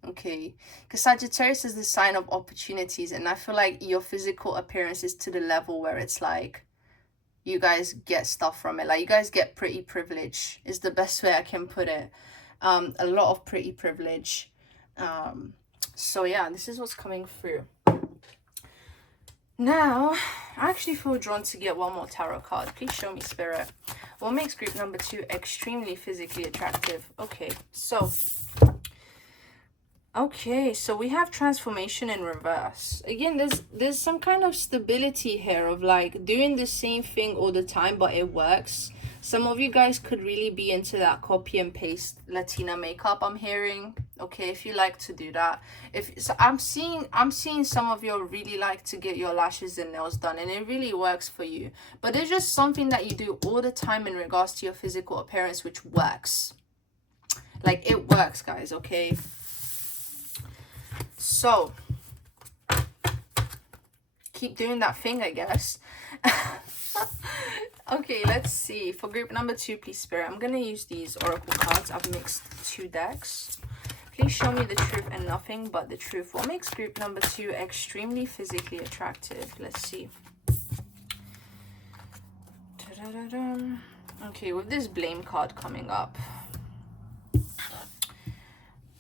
Okay, because Sagittarius is the sign of opportunities, and I feel like your physical appearance is to the level where it's like you guys get stuff from it. Like, you guys get pretty privilege is the best way I can put it. A lot of pretty privilege. So yeah, this is what's coming through. Now, I actually feel drawn to get one more tarot card. Please show me, Spirit. What makes group number 2 extremely physically attractive? Okay, so we have transformation in reverse. Again, there's some kind of stability here of like doing the same thing all the time, but it works. Some of you guys could really be into that copy and paste Latina makeup, I'm hearing. Okay, if you like to do that. I'm seeing some of you really like to get your lashes and nails done, and it really works for you. But there's just something that you do all the time in regards to your physical appearance which works. Like, it works, guys, okay? So keep doing that thing, I guess. Okay, let's see. For group number 2, please, Spirit, I'm gonna use these oracle cards. I've mixed 2 decks. Please show me the truth and nothing but the truth. What makes group number 2 extremely physically attractive? Let's see. Okay, with this blame card coming up,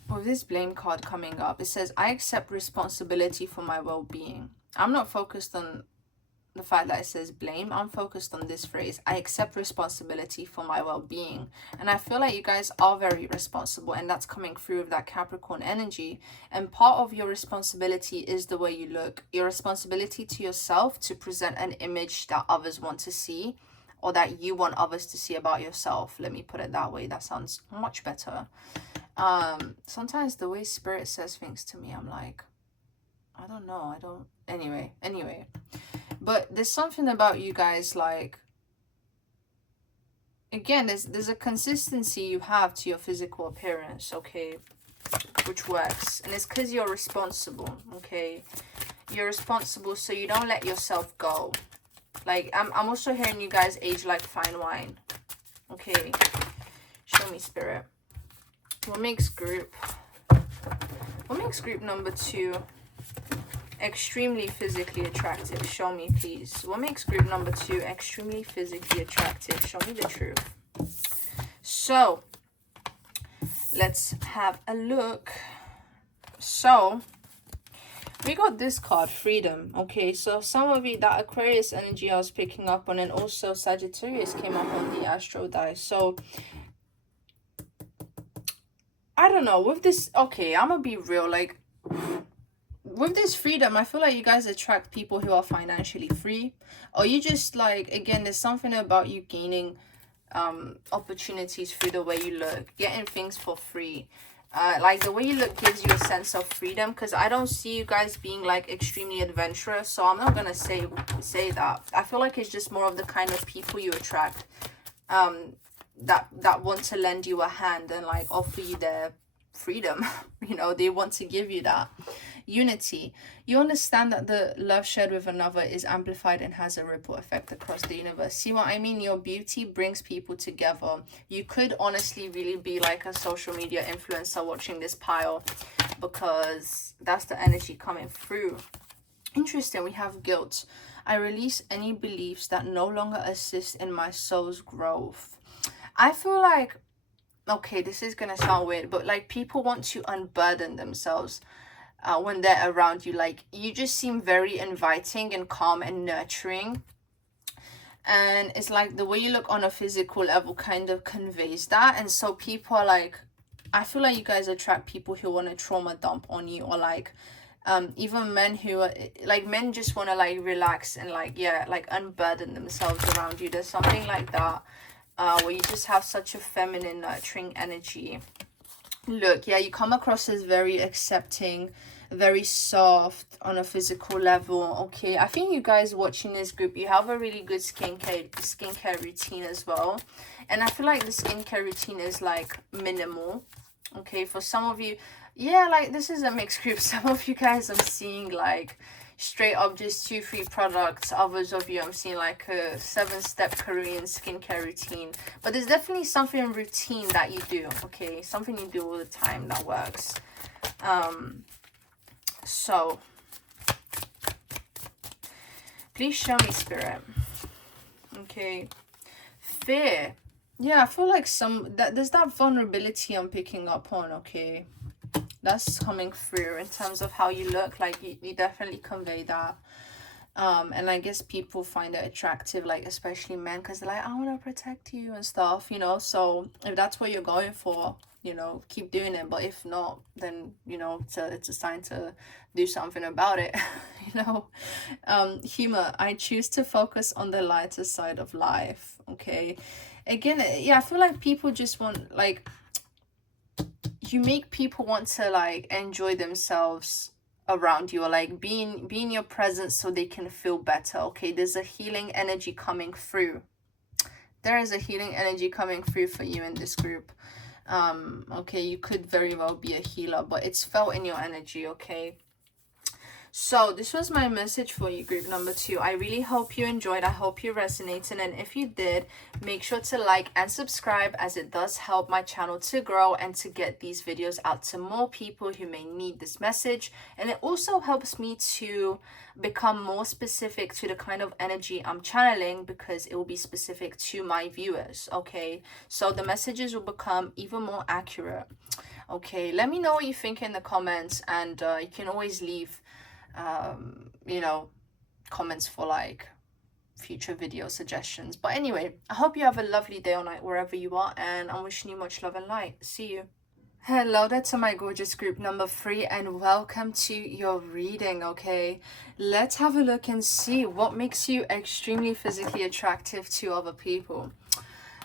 with this blame card coming up, it says, I accept responsibility for my well-being. I'm not focused on the fact that it says blame. I'm focused on this phrase, I accept responsibility for my well-being. And I feel like you guys are very responsible, and that's coming through with that Capricorn energy. And part of your responsibility is the way you look, your responsibility to yourself to present an image that others want to see, or that you want others to see about yourself. Let me put it that way. That sounds much better. Sometimes the way spirit says things to me, I'm like, I don't know, anyway, but there's something about you guys, like, again, there's a consistency you have to your physical appearance, okay, which works, and it's because you're responsible, okay, you're responsible, so you don't let yourself go. Like, I'm also hearing you guys age like fine wine, okay. Show me, spirit. What makes group number 2 extremely physically attractive? Show me, please. What makes group number 2 extremely physically attractive? Show me the truth. So let's have a look. So we got this card, freedom, okay. So some of you, that Aquarius energy I was picking up on, and also Sagittarius came up on the astro dice. So I don't know, with this, okay, I'm gonna be real, like, with this freedom, I feel like you guys attract people who are financially free, or you just, like, again, there's something about you gaining opportunities through the way you look, getting things for free. Like, the way you look gives you a sense of freedom, because I don't see you guys being, like, extremely adventurous, so I'm not gonna say that. I feel like it's just more of the kind of people you attract, that want to lend you a hand and, like, offer you their freedom. You know, they want to give you that unity. You understand that the love shared with another is amplified and has a ripple effect across the universe. See what I mean? Your beauty brings people together. You could honestly really be like a social media influencer watching this pile, because that's the energy coming through. Interesting. We have guilt. I release any beliefs that no longer assist in my soul's growth. I feel like, okay, this is gonna sound weird, but, like, people want to unburden themselves when they're around you. Like, you just seem very inviting and calm and nurturing, and it's like the way you look on a physical level kind of conveys that. And so people are like, I feel like you guys attract people who want to trauma dump on you, or like even men who are, like, men just want to, like, relax and, like, yeah, like, unburden themselves around you. There's something like that. Where you just have such a feminine, nurturing energy. Look, yeah, you come across as very accepting, very soft on a physical level, okay. I think you guys watching this group, you have a really good skincare routine as well. And I feel like the skincare routine is, like, minimal, okay. For some of you, yeah, like, this is a mixed group. Some of you guys I'm seeing, like, straight up just 2-3 products. Others of you I'm seeing, like, a 7-step Korean skincare routine. But there's definitely something routine that you do, okay, something you do all the time that works. So please show me, spirit. Okay, fear. Yeah, I feel like there's that vulnerability I'm picking up on, okay. That's coming through in terms of how you look. Like, you definitely convey that. And I guess people find it attractive, like, especially men, because they're like, I want to protect you and stuff, you know. So if that's what you're going for, you know, keep doing it. But if not, then, you know, it's a sign to do something about it. You know. Humor. I choose to focus on the lighter side of life, okay. Again, yeah, I feel like people just want, like, you make people want to, like, enjoy themselves around you, or, like, be in your presence so they can feel better, okay. There's a healing energy coming through. There is a healing energy coming through for you in this group. Okay, you could very well be a healer, but it's felt in your energy, okay. So this was my message for you, group number 2. I really hope you enjoyed. I hope you resonated. And if you did, make sure to like and subscribe, as it does help my channel to grow and to get these videos out to more people who may need this message. And it also helps me to become more specific to the kind of energy I'm channeling, because it will be specific to my viewers, okay? So the messages will become even more accurate. Okay, let me know what you think in the comments, and you can always leave you know, comments for like future video suggestions. But anyway, I hope you have a lovely day or night wherever you are, and I'm wishing you much love and light. See you. Hello, that's my gorgeous group number 3, and welcome to your reading. Okay, let's have a look and see what makes you extremely physically attractive to other people.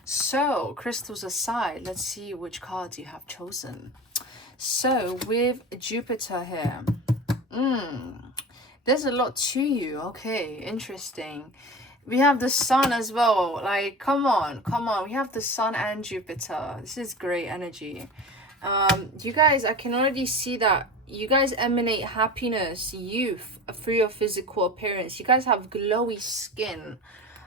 So, crystals aside, let's see which cards you have chosen. So, with Jupiter here, there's a lot to you. Okay, interesting. We have the sun as well. Like, come on. We have the sun and Jupiter. This is great energy. You guys, I can already see that you guys emanate happiness, youth through your physical appearance. You guys have glowy skin.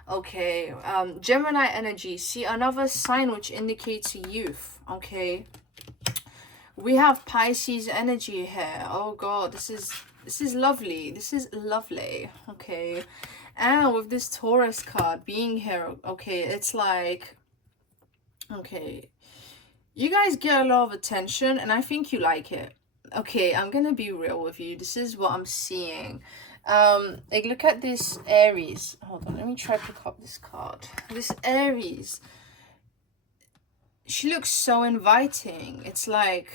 Okay, Gemini energy. See, another sign which indicates youth. Okay, we have Pisces energy here. Oh god, this is lovely. This is lovely. Okay, and with this Taurus card being here, okay, it's like, okay, you guys get a lot of attention, and I think you like it. Okay, I'm gonna be real with you. This is what I'm seeing. Like, look at this Aries. Hold on, let me try to pick up this card. This Aries, she looks so inviting. It's like,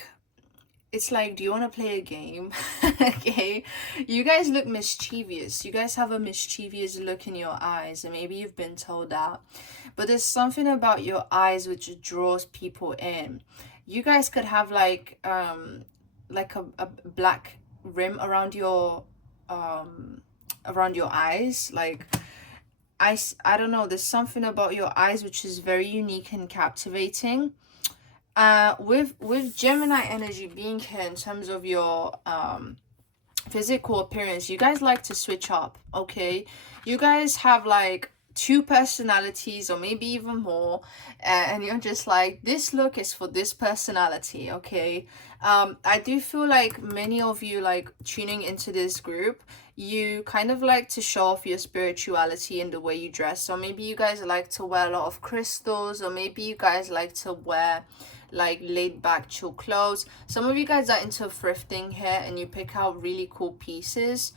do you want to play a game? Okay, you guys look mischievous. You guys have a mischievous look in your eyes, and maybe you've been told that, but there's something about your eyes which draws people in. You guys could have like a black rim around your eyes. Like, I don't know, there's something about your eyes which is very unique and captivating. With Gemini energy being here in terms of your physical appearance, you guys like to switch up. Okay, you guys have like 2 personalities or maybe even more, and you're just like, this look is for this personality. Okay, I do feel like many of you, like, tuning into this group, you kind of like to show off your spirituality in the way you dress. So maybe you guys like to wear a lot of crystals, or maybe you guys like to wear like laid back chill clothes. Some of you guys are into thrifting here, and you pick out really cool pieces,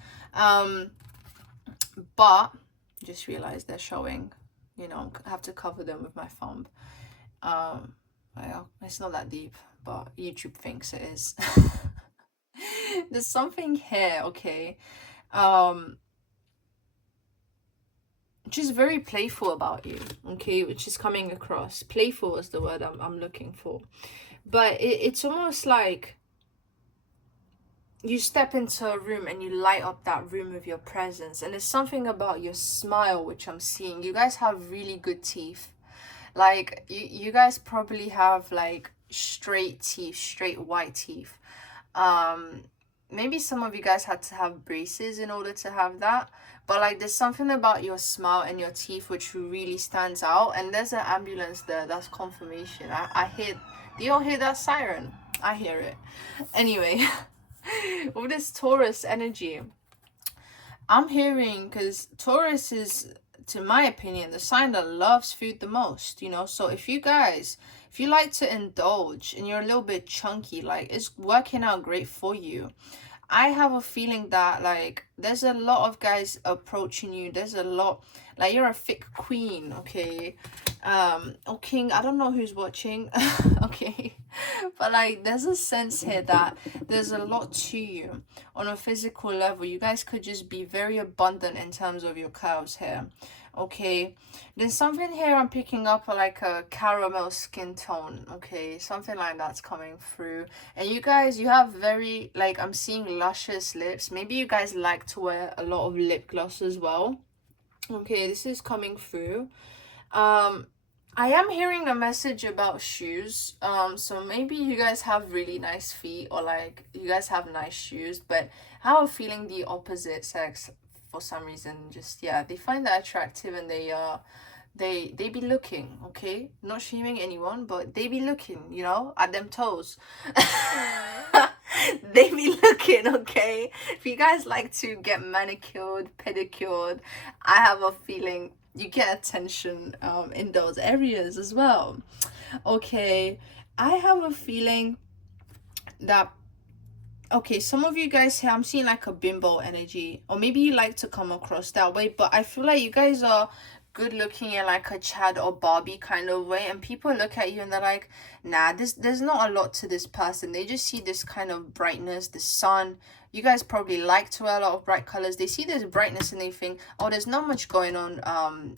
but just realized they're showing, you know, I have to cover them with my thumb. Well, it's not that deep, but YouTube thinks it is. There's something here, okay, which is very playful about you, okay, which is coming across. Playful is the word I'm looking for. But it's almost like you step into a room and you light up that room with your presence. And there's something about your smile which I'm seeing. You guys have really good teeth. Like, you guys probably have like straight teeth, straight white teeth. Maybe some of you guys had to have braces in order to have that. But like, there's something about your smile and your teeth which really stands out. And there's an ambulance there. That's confirmation. I hear, do you all hear that siren? I hear it. Anyway, with this Taurus energy, I'm hearing, because Taurus is, to my opinion, the sign that loves food the most, you know. So if you like to indulge and you're a little bit chunky, like, it's working out great for you. I have a feeling that, like, there's a lot of guys approaching you. There's a lot, like, you're a thick queen, okay, or king, I don't know who's watching. Okay, but like, there's a sense here that there's a lot to you on a physical level. You guys could just be very abundant in terms of your curves here. Okay, there's something here I'm picking up, like a caramel skin tone. Okay, something like that's coming through. And you guys, you have very, like, I'm seeing luscious lips. Maybe you guys like to wear a lot of lip gloss as well. Okay, this is coming through. I am hearing a message about shoes. So maybe you guys have really nice feet, or like you guys have nice shoes, but I have a feeling the opposite sex, for some reason, just, yeah, they find that attractive, and they be looking, okay, not shaming anyone, but they be looking, you know, at them toes. They be looking, okay. If you guys like to get manicured, pedicured, I have a feeling you get attention in those areas as well. Okay, I have a feeling that, okay, some of you guys here, I'm seeing like a bimbo energy, or maybe you like to come across that way, but I feel like you guys are good looking in like a Chad or Barbie kind of way, and people look at you and they're like, nah, there's not a lot to this person. They just see this kind of brightness, the sun. You guys probably like to wear a lot of bright colors. They see this brightness and they think, oh, there's not much going on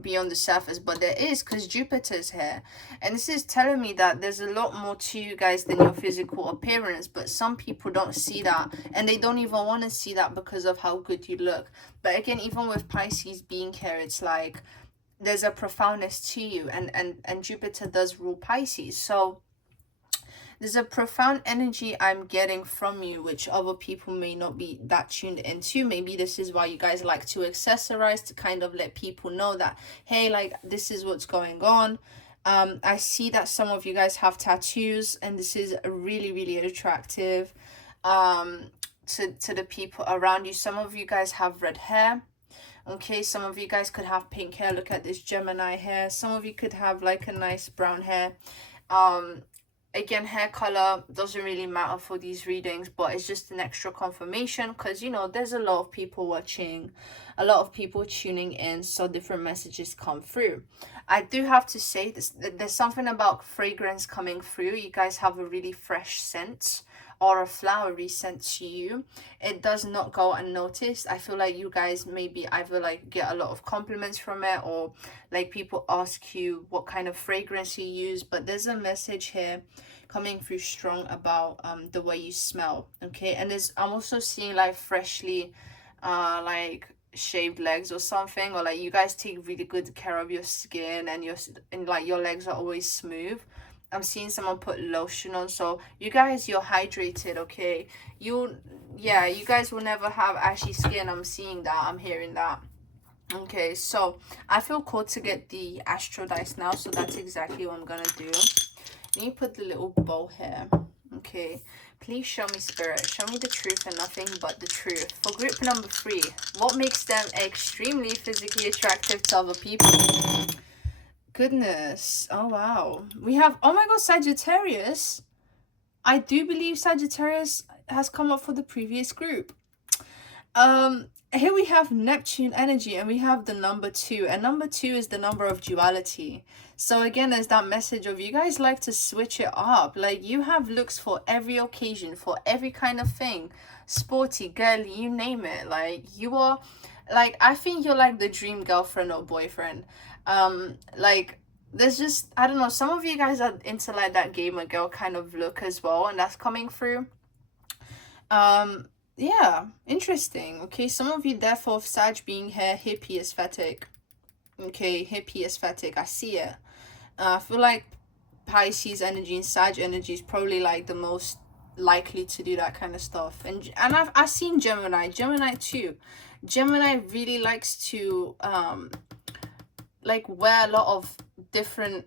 beyond the surface, but there is, because Jupiter's here, and this is telling me that there's a lot more to you guys than your physical appearance. But some people don't see that, and they don't even want to see that because of how good you look. But again, even with Pisces being here, it's like there's a profoundness to you, and Jupiter does rule Pisces, so there's a profound energy I'm getting from you, which other people may not be that tuned into. Maybe this is why you guys like to accessorize, to kind of let people know that, hey, like, this is what's going on. I see that some of you guys have tattoos, and this is really, really attractive to the people around you. Some of you guys have red hair. Okay, some of you guys could have pink hair. Look at this Gemini hair. Some of you could have like a nice brown hair. Again, hair color doesn't really matter for these readings, but it's just an extra confirmation, because, you know, there's a lot of people watching, a lot of people tuning in, so different messages come through. I do have to say this, there's something about fragrance coming through. You guys have a really fresh scent, or a flowery scent to you. It does not go unnoticed. I feel like you guys maybe either like get a lot of compliments from it, or like people ask you what kind of fragrance you use. But there's a message here coming through strong about the way you smell. Okay, and I'm also seeing like freshly like shaved legs or something, or like you guys take really good care of your skin, and like your legs are always smooth. I'm seeing someone put lotion on, so you guys, you're hydrated. Okay, you guys will never have ashy skin. I'm seeing that, I'm hearing that. Okay, so I feel called to get the astro dice now, so that's exactly what I'm gonna do. Let me put the little bow here. Okay, please show me, spirit, show me the truth and nothing but the truth. For group number 3, what makes them extremely physically attractive to other people? Goodness. Oh wow, we have, oh my god, Sagittarius. I do believe Sagittarius has come up for the previous group. Here we have Neptune energy, and we have the number 2, and number 2 is the number of duality. So again, there's that message of you guys like to switch it up. Like, you have looks for every occasion, for every kind of thing, sporty, girly, you name it. Like, you are, like, I think you're like the dream girlfriend or boyfriend. Like, there's just, I don't know, some of you guys are into like that gamer girl kind of look as well, and that's coming through. Yeah, interesting. Okay, some of you therefore, Sag being here, hippie aesthetic. Okay, hippie aesthetic, I see it. I feel like Pisces energy and Sag energy is probably like the most likely to do that kind of stuff. And I've seen Gemini too. Gemini really likes to like wear a lot of different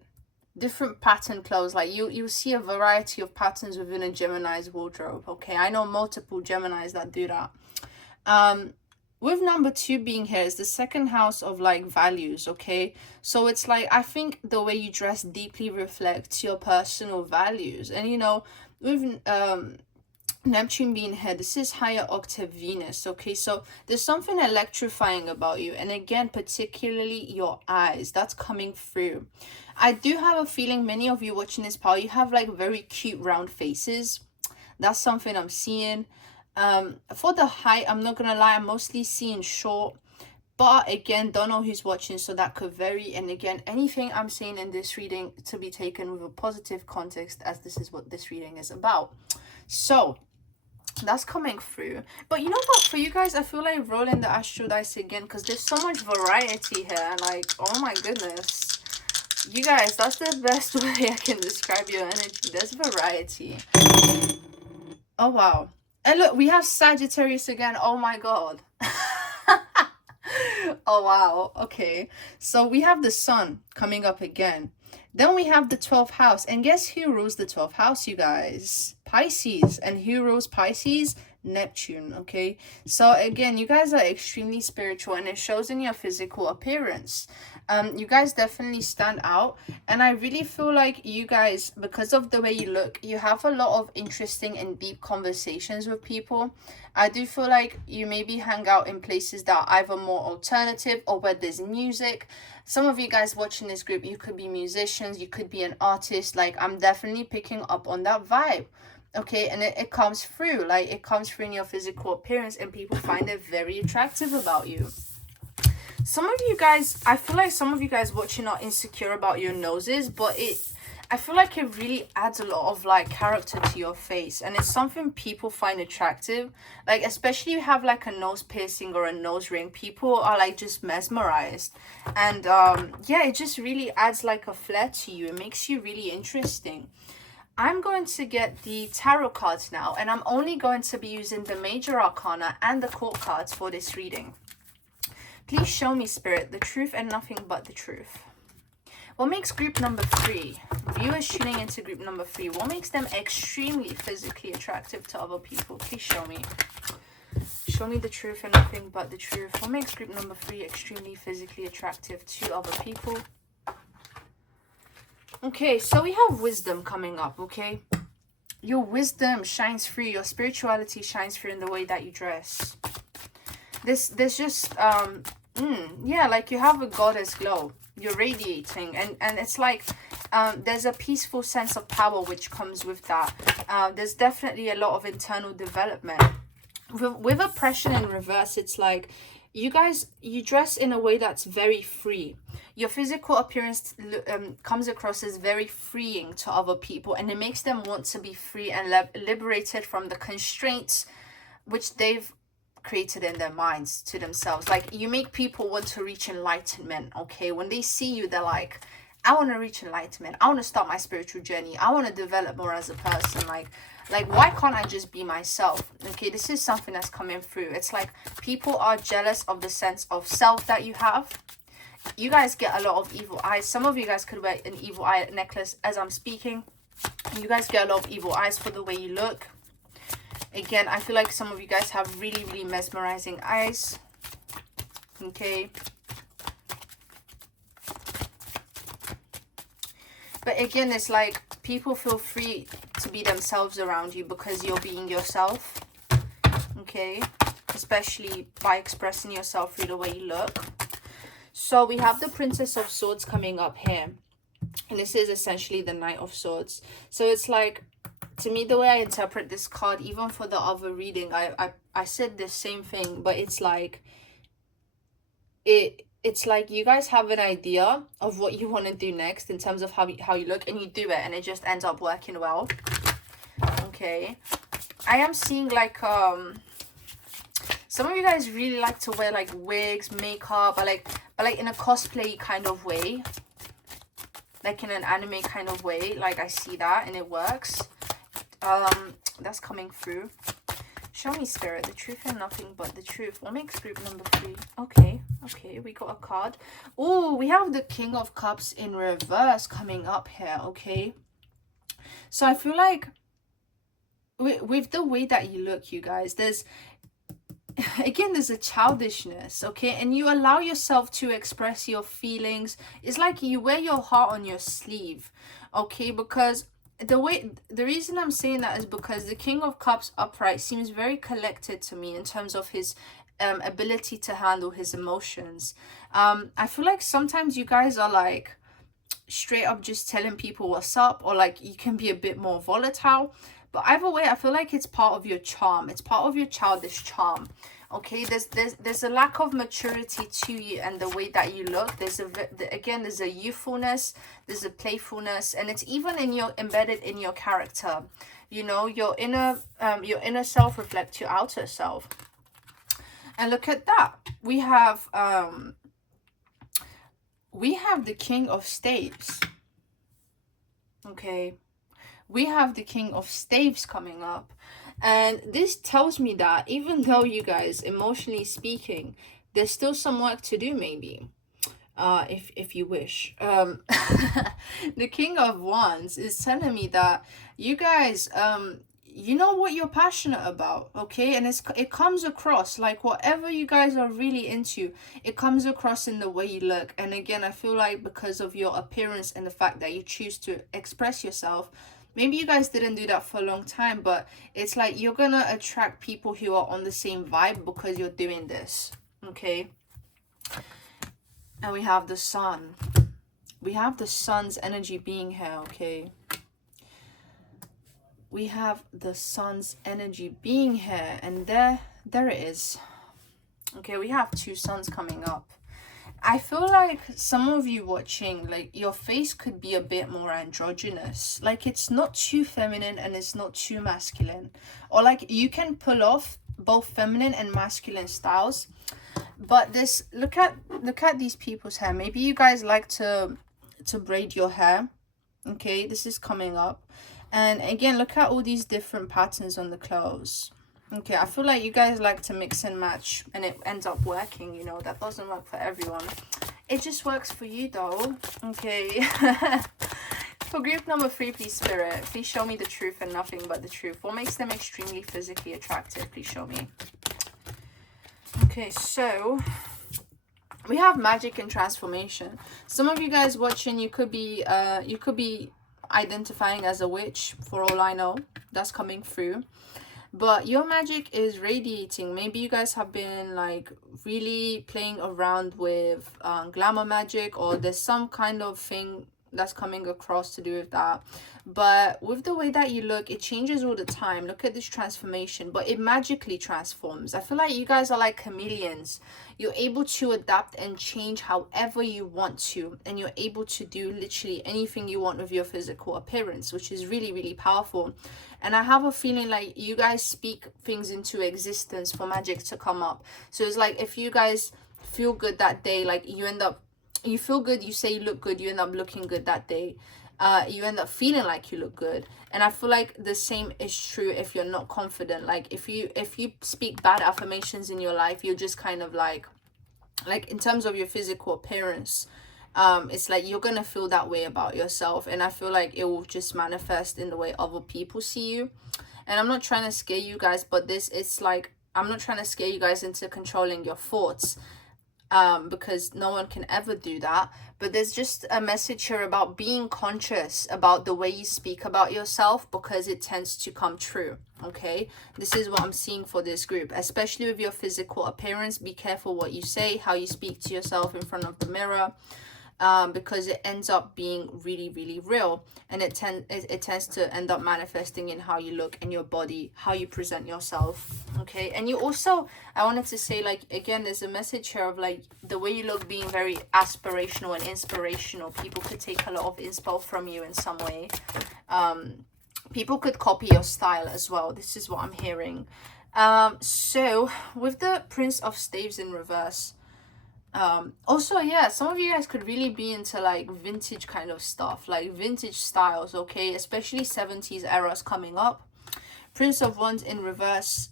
pattern clothes. Like you see a variety of patterns within a Gemini's wardrobe. Okay, I know multiple Geminis that do that. With number 2 being here, is the second house of like values. Okay, so it's like, I think the way you dress deeply reflects your personal values. And you know, with Neptune being here, this is higher octave Venus. Okay, so there's something electrifying about you, and again, particularly your eyes, that's coming through. I do have a feeling many of you watching this power, you have like very cute round faces. That's something I'm seeing. For the height, I'm not gonna lie, I'm mostly seeing short, but again, don't know who's watching, so that could vary. And again, anything I'm saying in this reading to be taken with a positive context, as this is what this reading is about. So that's coming through. But you know what, for you guys, I feel like rolling the astro dice again, because there's so much variety here. Like, oh my goodness, you guys, that's the best way I can describe your energy. There's variety. Oh wow. And look, we have Sagittarius again. Oh my god. Oh wow. Okay, so we have the sun coming up again. Then we have the 12th house, and guess who rules the 12th house, you guys? Pisces. And who rules Pisces? Neptune. Okay, so again, you guys are extremely spiritual, and it shows in your physical appearance. You guys definitely stand out, and I really feel like you guys, because of the way you look, you have a lot of interesting and deep conversations with people. I do feel like you maybe hang out in places that are either more alternative or where there's music. Some of you guys watching this group, you could be musicians, you could be an artist. Like, I'm definitely picking up on that vibe. Okay, and it comes through, like it comes through in your physical appearance, and people find it very attractive about you. Some of you guys, I feel like some of you guys watching are insecure about your noses, but I feel like it really adds a lot of like character to your face, and it's something people find attractive. Like, especially you have like a nose piercing or a nose ring, people are like just mesmerized. And yeah, it just really adds like a flair to you. It makes you really interesting. I'm going to get the tarot cards now, and I'm only going to be using the major arcana and the court cards for this reading. Please show me, Spirit, the truth and nothing but the truth. What makes group number 3, viewers tuning into group number 3, what makes them extremely physically attractive to other people? Please show me. Show me the truth and nothing but the truth. What makes group number 3 extremely physically attractive to other people? Okay, so we have wisdom coming up, okay? Your wisdom shines through, your spirituality shines through in the way that you dress. There's just, yeah, like you have a goddess glow. You're radiating, and it's like, there's a peaceful sense of power which comes with that. There's definitely a lot of internal development. With oppression in reverse, it's like, you guys, you dress in a way that's very free. Your physical appearance comes across as very freeing to other people, and it makes them want to be free and liberated from the constraints which they've created in their minds to themselves. Like, you make people want to reach enlightenment, okay? When they see you, they're like, I want to reach enlightenment. I want to start my spiritual journey. I want to develop more as a person. Like why can't I just be myself? Okay, this is something that's coming through. It's like people are jealous of the sense of self that you have. You guys get a lot of evil eyes. Some of you guys could wear an evil eye necklace as I'm speaking. You guys get a lot of evil eyes for the way you look. Again, I feel like some of you guys have really, really mesmerizing eyes. Okay. But again, it's like people feel free to be themselves around you because you're being yourself. Okay. Especially by expressing yourself through the way you look. So we have the Princess of Swords coming up here. And this is essentially the Knight of Swords. So it's like, to me, the way I interpret this card, even for the other reading, I said the same thing, but it's like, it's like you guys have an idea of what you want to do next in terms of how you look, and you do it, and it just ends up working well. Okay. I am seeing like, some of you guys really like to wear like wigs, makeup, but like in a cosplay kind of way. Like in an anime kind of way. Like, I see that and it works. That's coming through. Show me, Spirit, the truth and nothing but the truth. What makes group number 3? Okay, we got a card. Oh, we have the King of Cups in reverse coming up here, okay? So I feel like with the way that you look, you guys, there's a childishness, okay? And you allow yourself to express your feelings. It's like you wear your heart on your sleeve, okay? Because the reason I'm saying that is because the King of Cups upright seems very collected to me in terms of his ability to handle his emotions. I feel like sometimes you guys are like straight up just telling people what's up, or like you can be a bit more volatile. But either way, I feel like it's part of your charm. It's part of your childish charm. Okay, there's a lack of maturity to you and the way that you look. There's a youthfulness, there's a playfulness, and it's even embedded in your character. You know, your inner self reflects your outer self. And look at that. We have the King of Staves. Okay. We have the King of Staves coming up. And this tells me that even though you guys, emotionally speaking, there's still some work to do, maybe. If you wish. The King of Wands is telling me that you guys, you know what you're passionate about, okay? And it comes across, like whatever you guys are really into, it comes across in the way you look. And again, I feel like because of your appearance and the fact that you choose to express yourself, maybe you guys didn't do that for a long time, but it's like you're gonna attract people who are on the same vibe because you're doing this, okay? And we have the sun. We have the sun's energy being here, okay? We have the sun's energy being here, and there it is. Okay, we have two suns coming up. I feel like some of you watching, like your face could be a bit more androgynous. Like it's not too feminine and it's not too masculine. Or like you can pull off both feminine and masculine styles. But this, look at these people's hair. Maybe you guys like to braid your hair. Okay, this is coming up. And again, look at all these different patterns on the clothes. Okay, I feel like you guys like to mix and match and it ends up working, you know. That doesn't work for everyone. It just works for you though. Okay. For group number 3, please, Spirit, please show me the truth and nothing but the truth. What makes them extremely physically attractive? Please show me. Okay, so we have magic and transformation. Some of you guys watching, you could be identifying as a witch, for all I know. That's coming through. But your magic is radiating. Maybe you guys have been like really playing around with glamour magic, or there's some kind of thing that's coming across to do with that. But with the way that you look, it changes all the time. Look at this transformation, but it magically transforms. I feel like you guys are like chameleons. You're able to adapt and change however you want to, and you're able to do literally anything you want with your physical appearance, which is really, really powerful. And I have a feeling like you guys speak things into existence for magic to come up. So it's like if you guys feel good that day, like you feel good, you say you look good, you end up looking good that day. You end up feeling like you look good. And I feel like the same is true if you're not confident. Like if you speak bad affirmations in your life, you're just kind of like in terms of your physical appearance, it's like you're gonna feel that way about yourself. And I feel like it will just manifest in the way other people see you. And I'm not trying to scare you guys, but it's like I'm not trying to scare you guys into controlling your thoughts, because no one can ever do that. But there's just a message here about being conscious about the way you speak about yourself, because it tends to come true. Okay, this is what I'm seeing for this group, especially with your physical appearance. Be careful what you say, how you speak to yourself in front of the mirror, because it ends up being really, really real, and it tends to end up manifesting in how you look in your body, how you present yourself. Okay, and you also, I wanted to say, like, again, there's a message here of like the way you look being very aspirational and inspirational. People could take a lot of inspo from you in some way. People could copy your style as well. This is what I'm hearing. So with the Prince of Staves in reverse, also, yeah, some of you guys could really be into like vintage kind of stuff, like vintage styles. Okay, especially 70s eras coming up. Prince of Wands in reverse.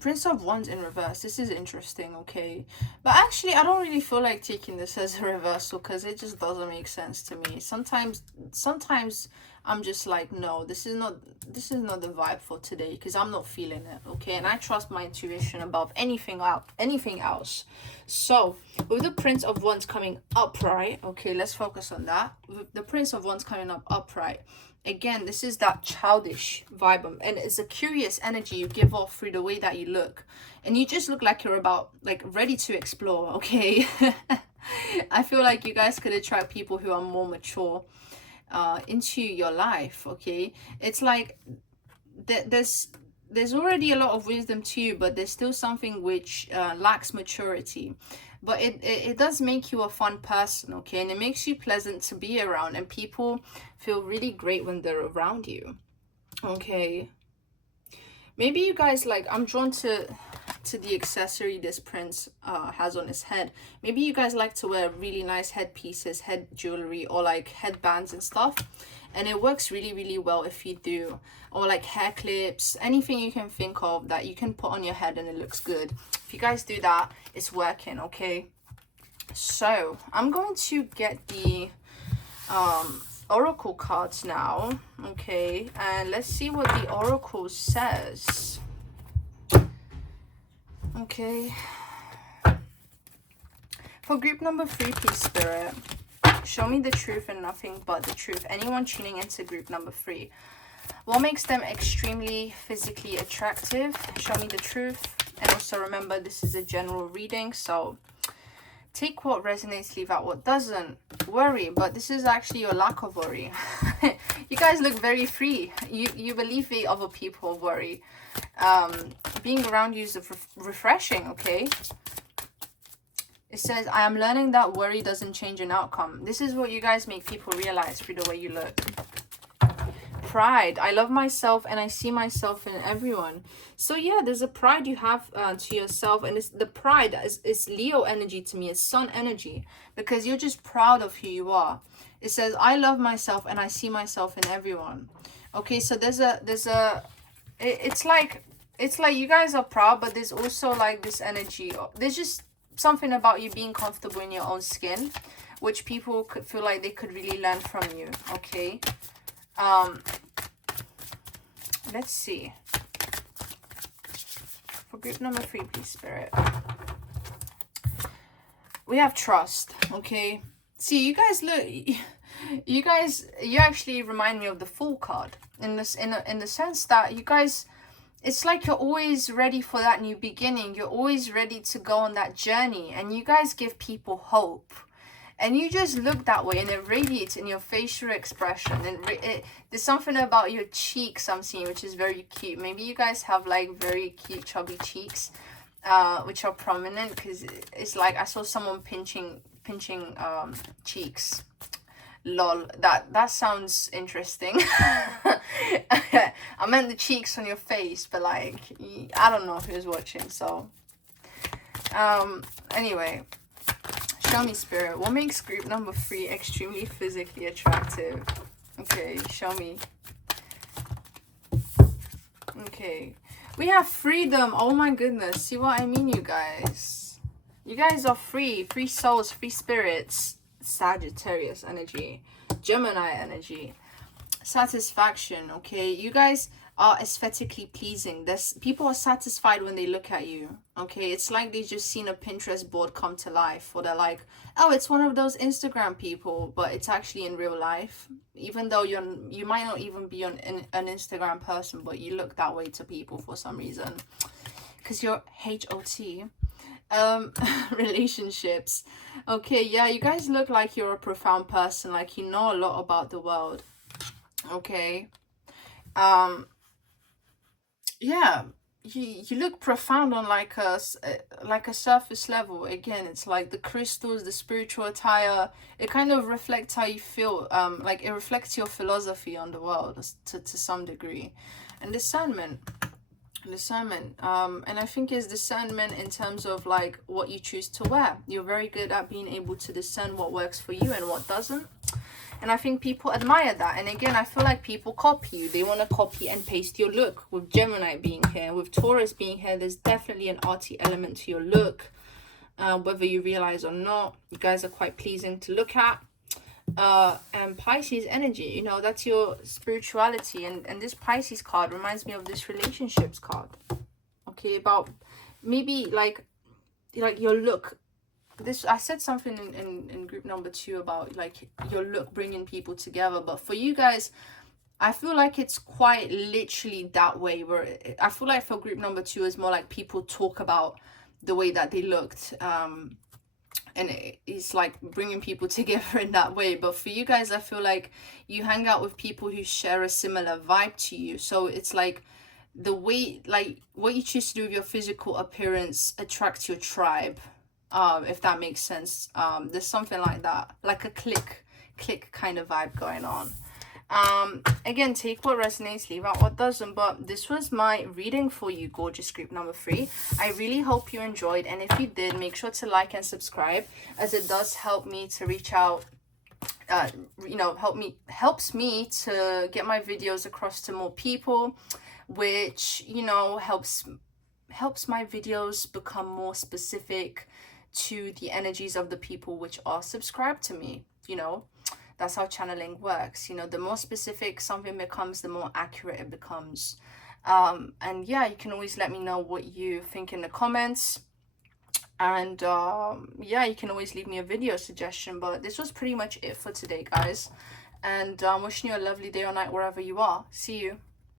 Prince of Wands in reverse. This is interesting. Okay, but actually I don't really feel like taking this as a reversal, because it just doesn't make sense to me. Sometimes I'm just like, no, this is not the vibe for today, because I'm not feeling it. Okay, and I trust my intuition above anything else. So with the Prince of Wands coming upright, okay, let's focus on that. With the Prince of Wands coming up upright, again, this is that childish vibe, and it's a curious energy you give off through the way that you look, and you just look like you're about like ready to explore. Okay. I feel like you guys could attract people who are more mature into your life. Okay, it's like there's already a lot of wisdom to you, but there's still something which lacks maturity. But it does make you a fun person. Okay, and it makes you pleasant to be around, and people feel really great when they're around you. Okay, maybe you guys, like, I'm drawn to the accessory this prince has on his head. Maybe you guys like to wear really nice headpieces, head jewelry, or like headbands and stuff, and it works really, really well if you do. Or like hair clips, anything you can think of that you can put on your head and it looks good. If you guys do that, it's working. Okay, so I'm going to get the oracle cards now. Okay, and let's see what the oracle says. Okay, for group number 3, please, Spirit, show me the truth and nothing but the truth. Anyone tuning into group number 3, what makes them extremely physically attractive? Show me the truth. And also remember, this is a general reading, so take what resonates, leave out what doesn't. Worry, but this is actually your lack of worry. You guys look very free. You alleviate other people worry. Being around you is refreshing, okay? It says, I am learning that worry doesn't change an outcome. This is what you guys make people realize through the way you look. Pride. I love myself and I see myself in everyone. So yeah, there's a pride you have to yourself, and it's the pride is Leo energy to me. It's sun energy, because you're just proud of who you are. It says, I love myself and I see myself in everyone. Okay, so it's like you guys are proud, but there's also like this energy. There's just something about you being comfortable in your own skin, which people could feel like they could really learn from you. Okay. Let's see. For group number 3, please, Spirit. We have trust, okay? See, you guys look, you actually remind me of the Fool card in the sense that you guys, it's like you're always ready for that new beginning. You're always ready to go on that journey, and you guys give people hope. And you just look that way, and it radiates in your facial expression. And there's something about your cheeks I'm seeing, which is very cute. Maybe you guys have like very cute chubby cheeks, which are prominent, because it's like I saw someone pinching cheeks. Lol, that sounds interesting. I meant the cheeks on your face, but like I don't know who's watching. So anyway. Show me, Spirit. What makes group number 3 extremely physically attractive? Okay, show me. Okay. We have freedom. Oh my goodness. See what I mean, you guys? You guys are free. Free souls, free spirits. Sagittarius energy. Gemini energy. Satisfaction, okay? You guys are aesthetically pleasing. People are satisfied when they look at you, okay? It's like they just seen a Pinterest board come to life, or they're like, oh, it's one of those Instagram people, but it's actually in real life. Even though you might not even be an Instagram person, but you look that way to people for some reason, because you're HOT. Relationships, okay? Yeah, you guys look like you're a profound person, like you know a lot about the world, okay? Yeah, you look profound on like a surface level. Again, it's like the crystals, the spiritual attire, it kind of reflects how you feel. Like it reflects your philosophy on the world to some degree. And discernment, and I think it's discernment in terms of like what you choose to wear. You're very good at being able to discern what works for you and what doesn't. And I think people admire that. And again, I feel like people copy you. They want to copy and paste your look. With Gemini being here, with Taurus being here, there's definitely an arty element to your look. Whether you realize or not, you guys are quite pleasing to look at. And Pisces energy, you know, that's your spirituality. And this Pisces card reminds me of this relationships card. Okay, about maybe like your look. This, I said something in group number 2 about like your look bringing people together, but for you guys, I feel like it's quite literally that way, where I feel like for group number 2 is more like people talk about the way that they looked, and it's like bringing people together in that way. But for you guys, I feel like you hang out with people who share a similar vibe to you, so it's like the way, like what you choose to do with your physical appearance attracts your tribe. If that makes sense. There's something like that, like a click kind of vibe going on. Again, take what resonates, leave out what doesn't. But this was my reading for you, gorgeous group number 3. I really hope you enjoyed, and if you did, make sure to like and subscribe, as it does help me to reach out. You know, helps me to get my videos across to more people, which, you know, helps my videos become more specific to the energies of the people which are subscribed to me, you know. That's how channeling works. You know, the more specific something becomes, the more accurate it becomes. And yeah, you can always let me know what you think in the comments. And yeah, you can always leave me a video suggestion. But this was pretty much it for today, guys. And I'm wishing you a lovely day or night wherever you are. See you.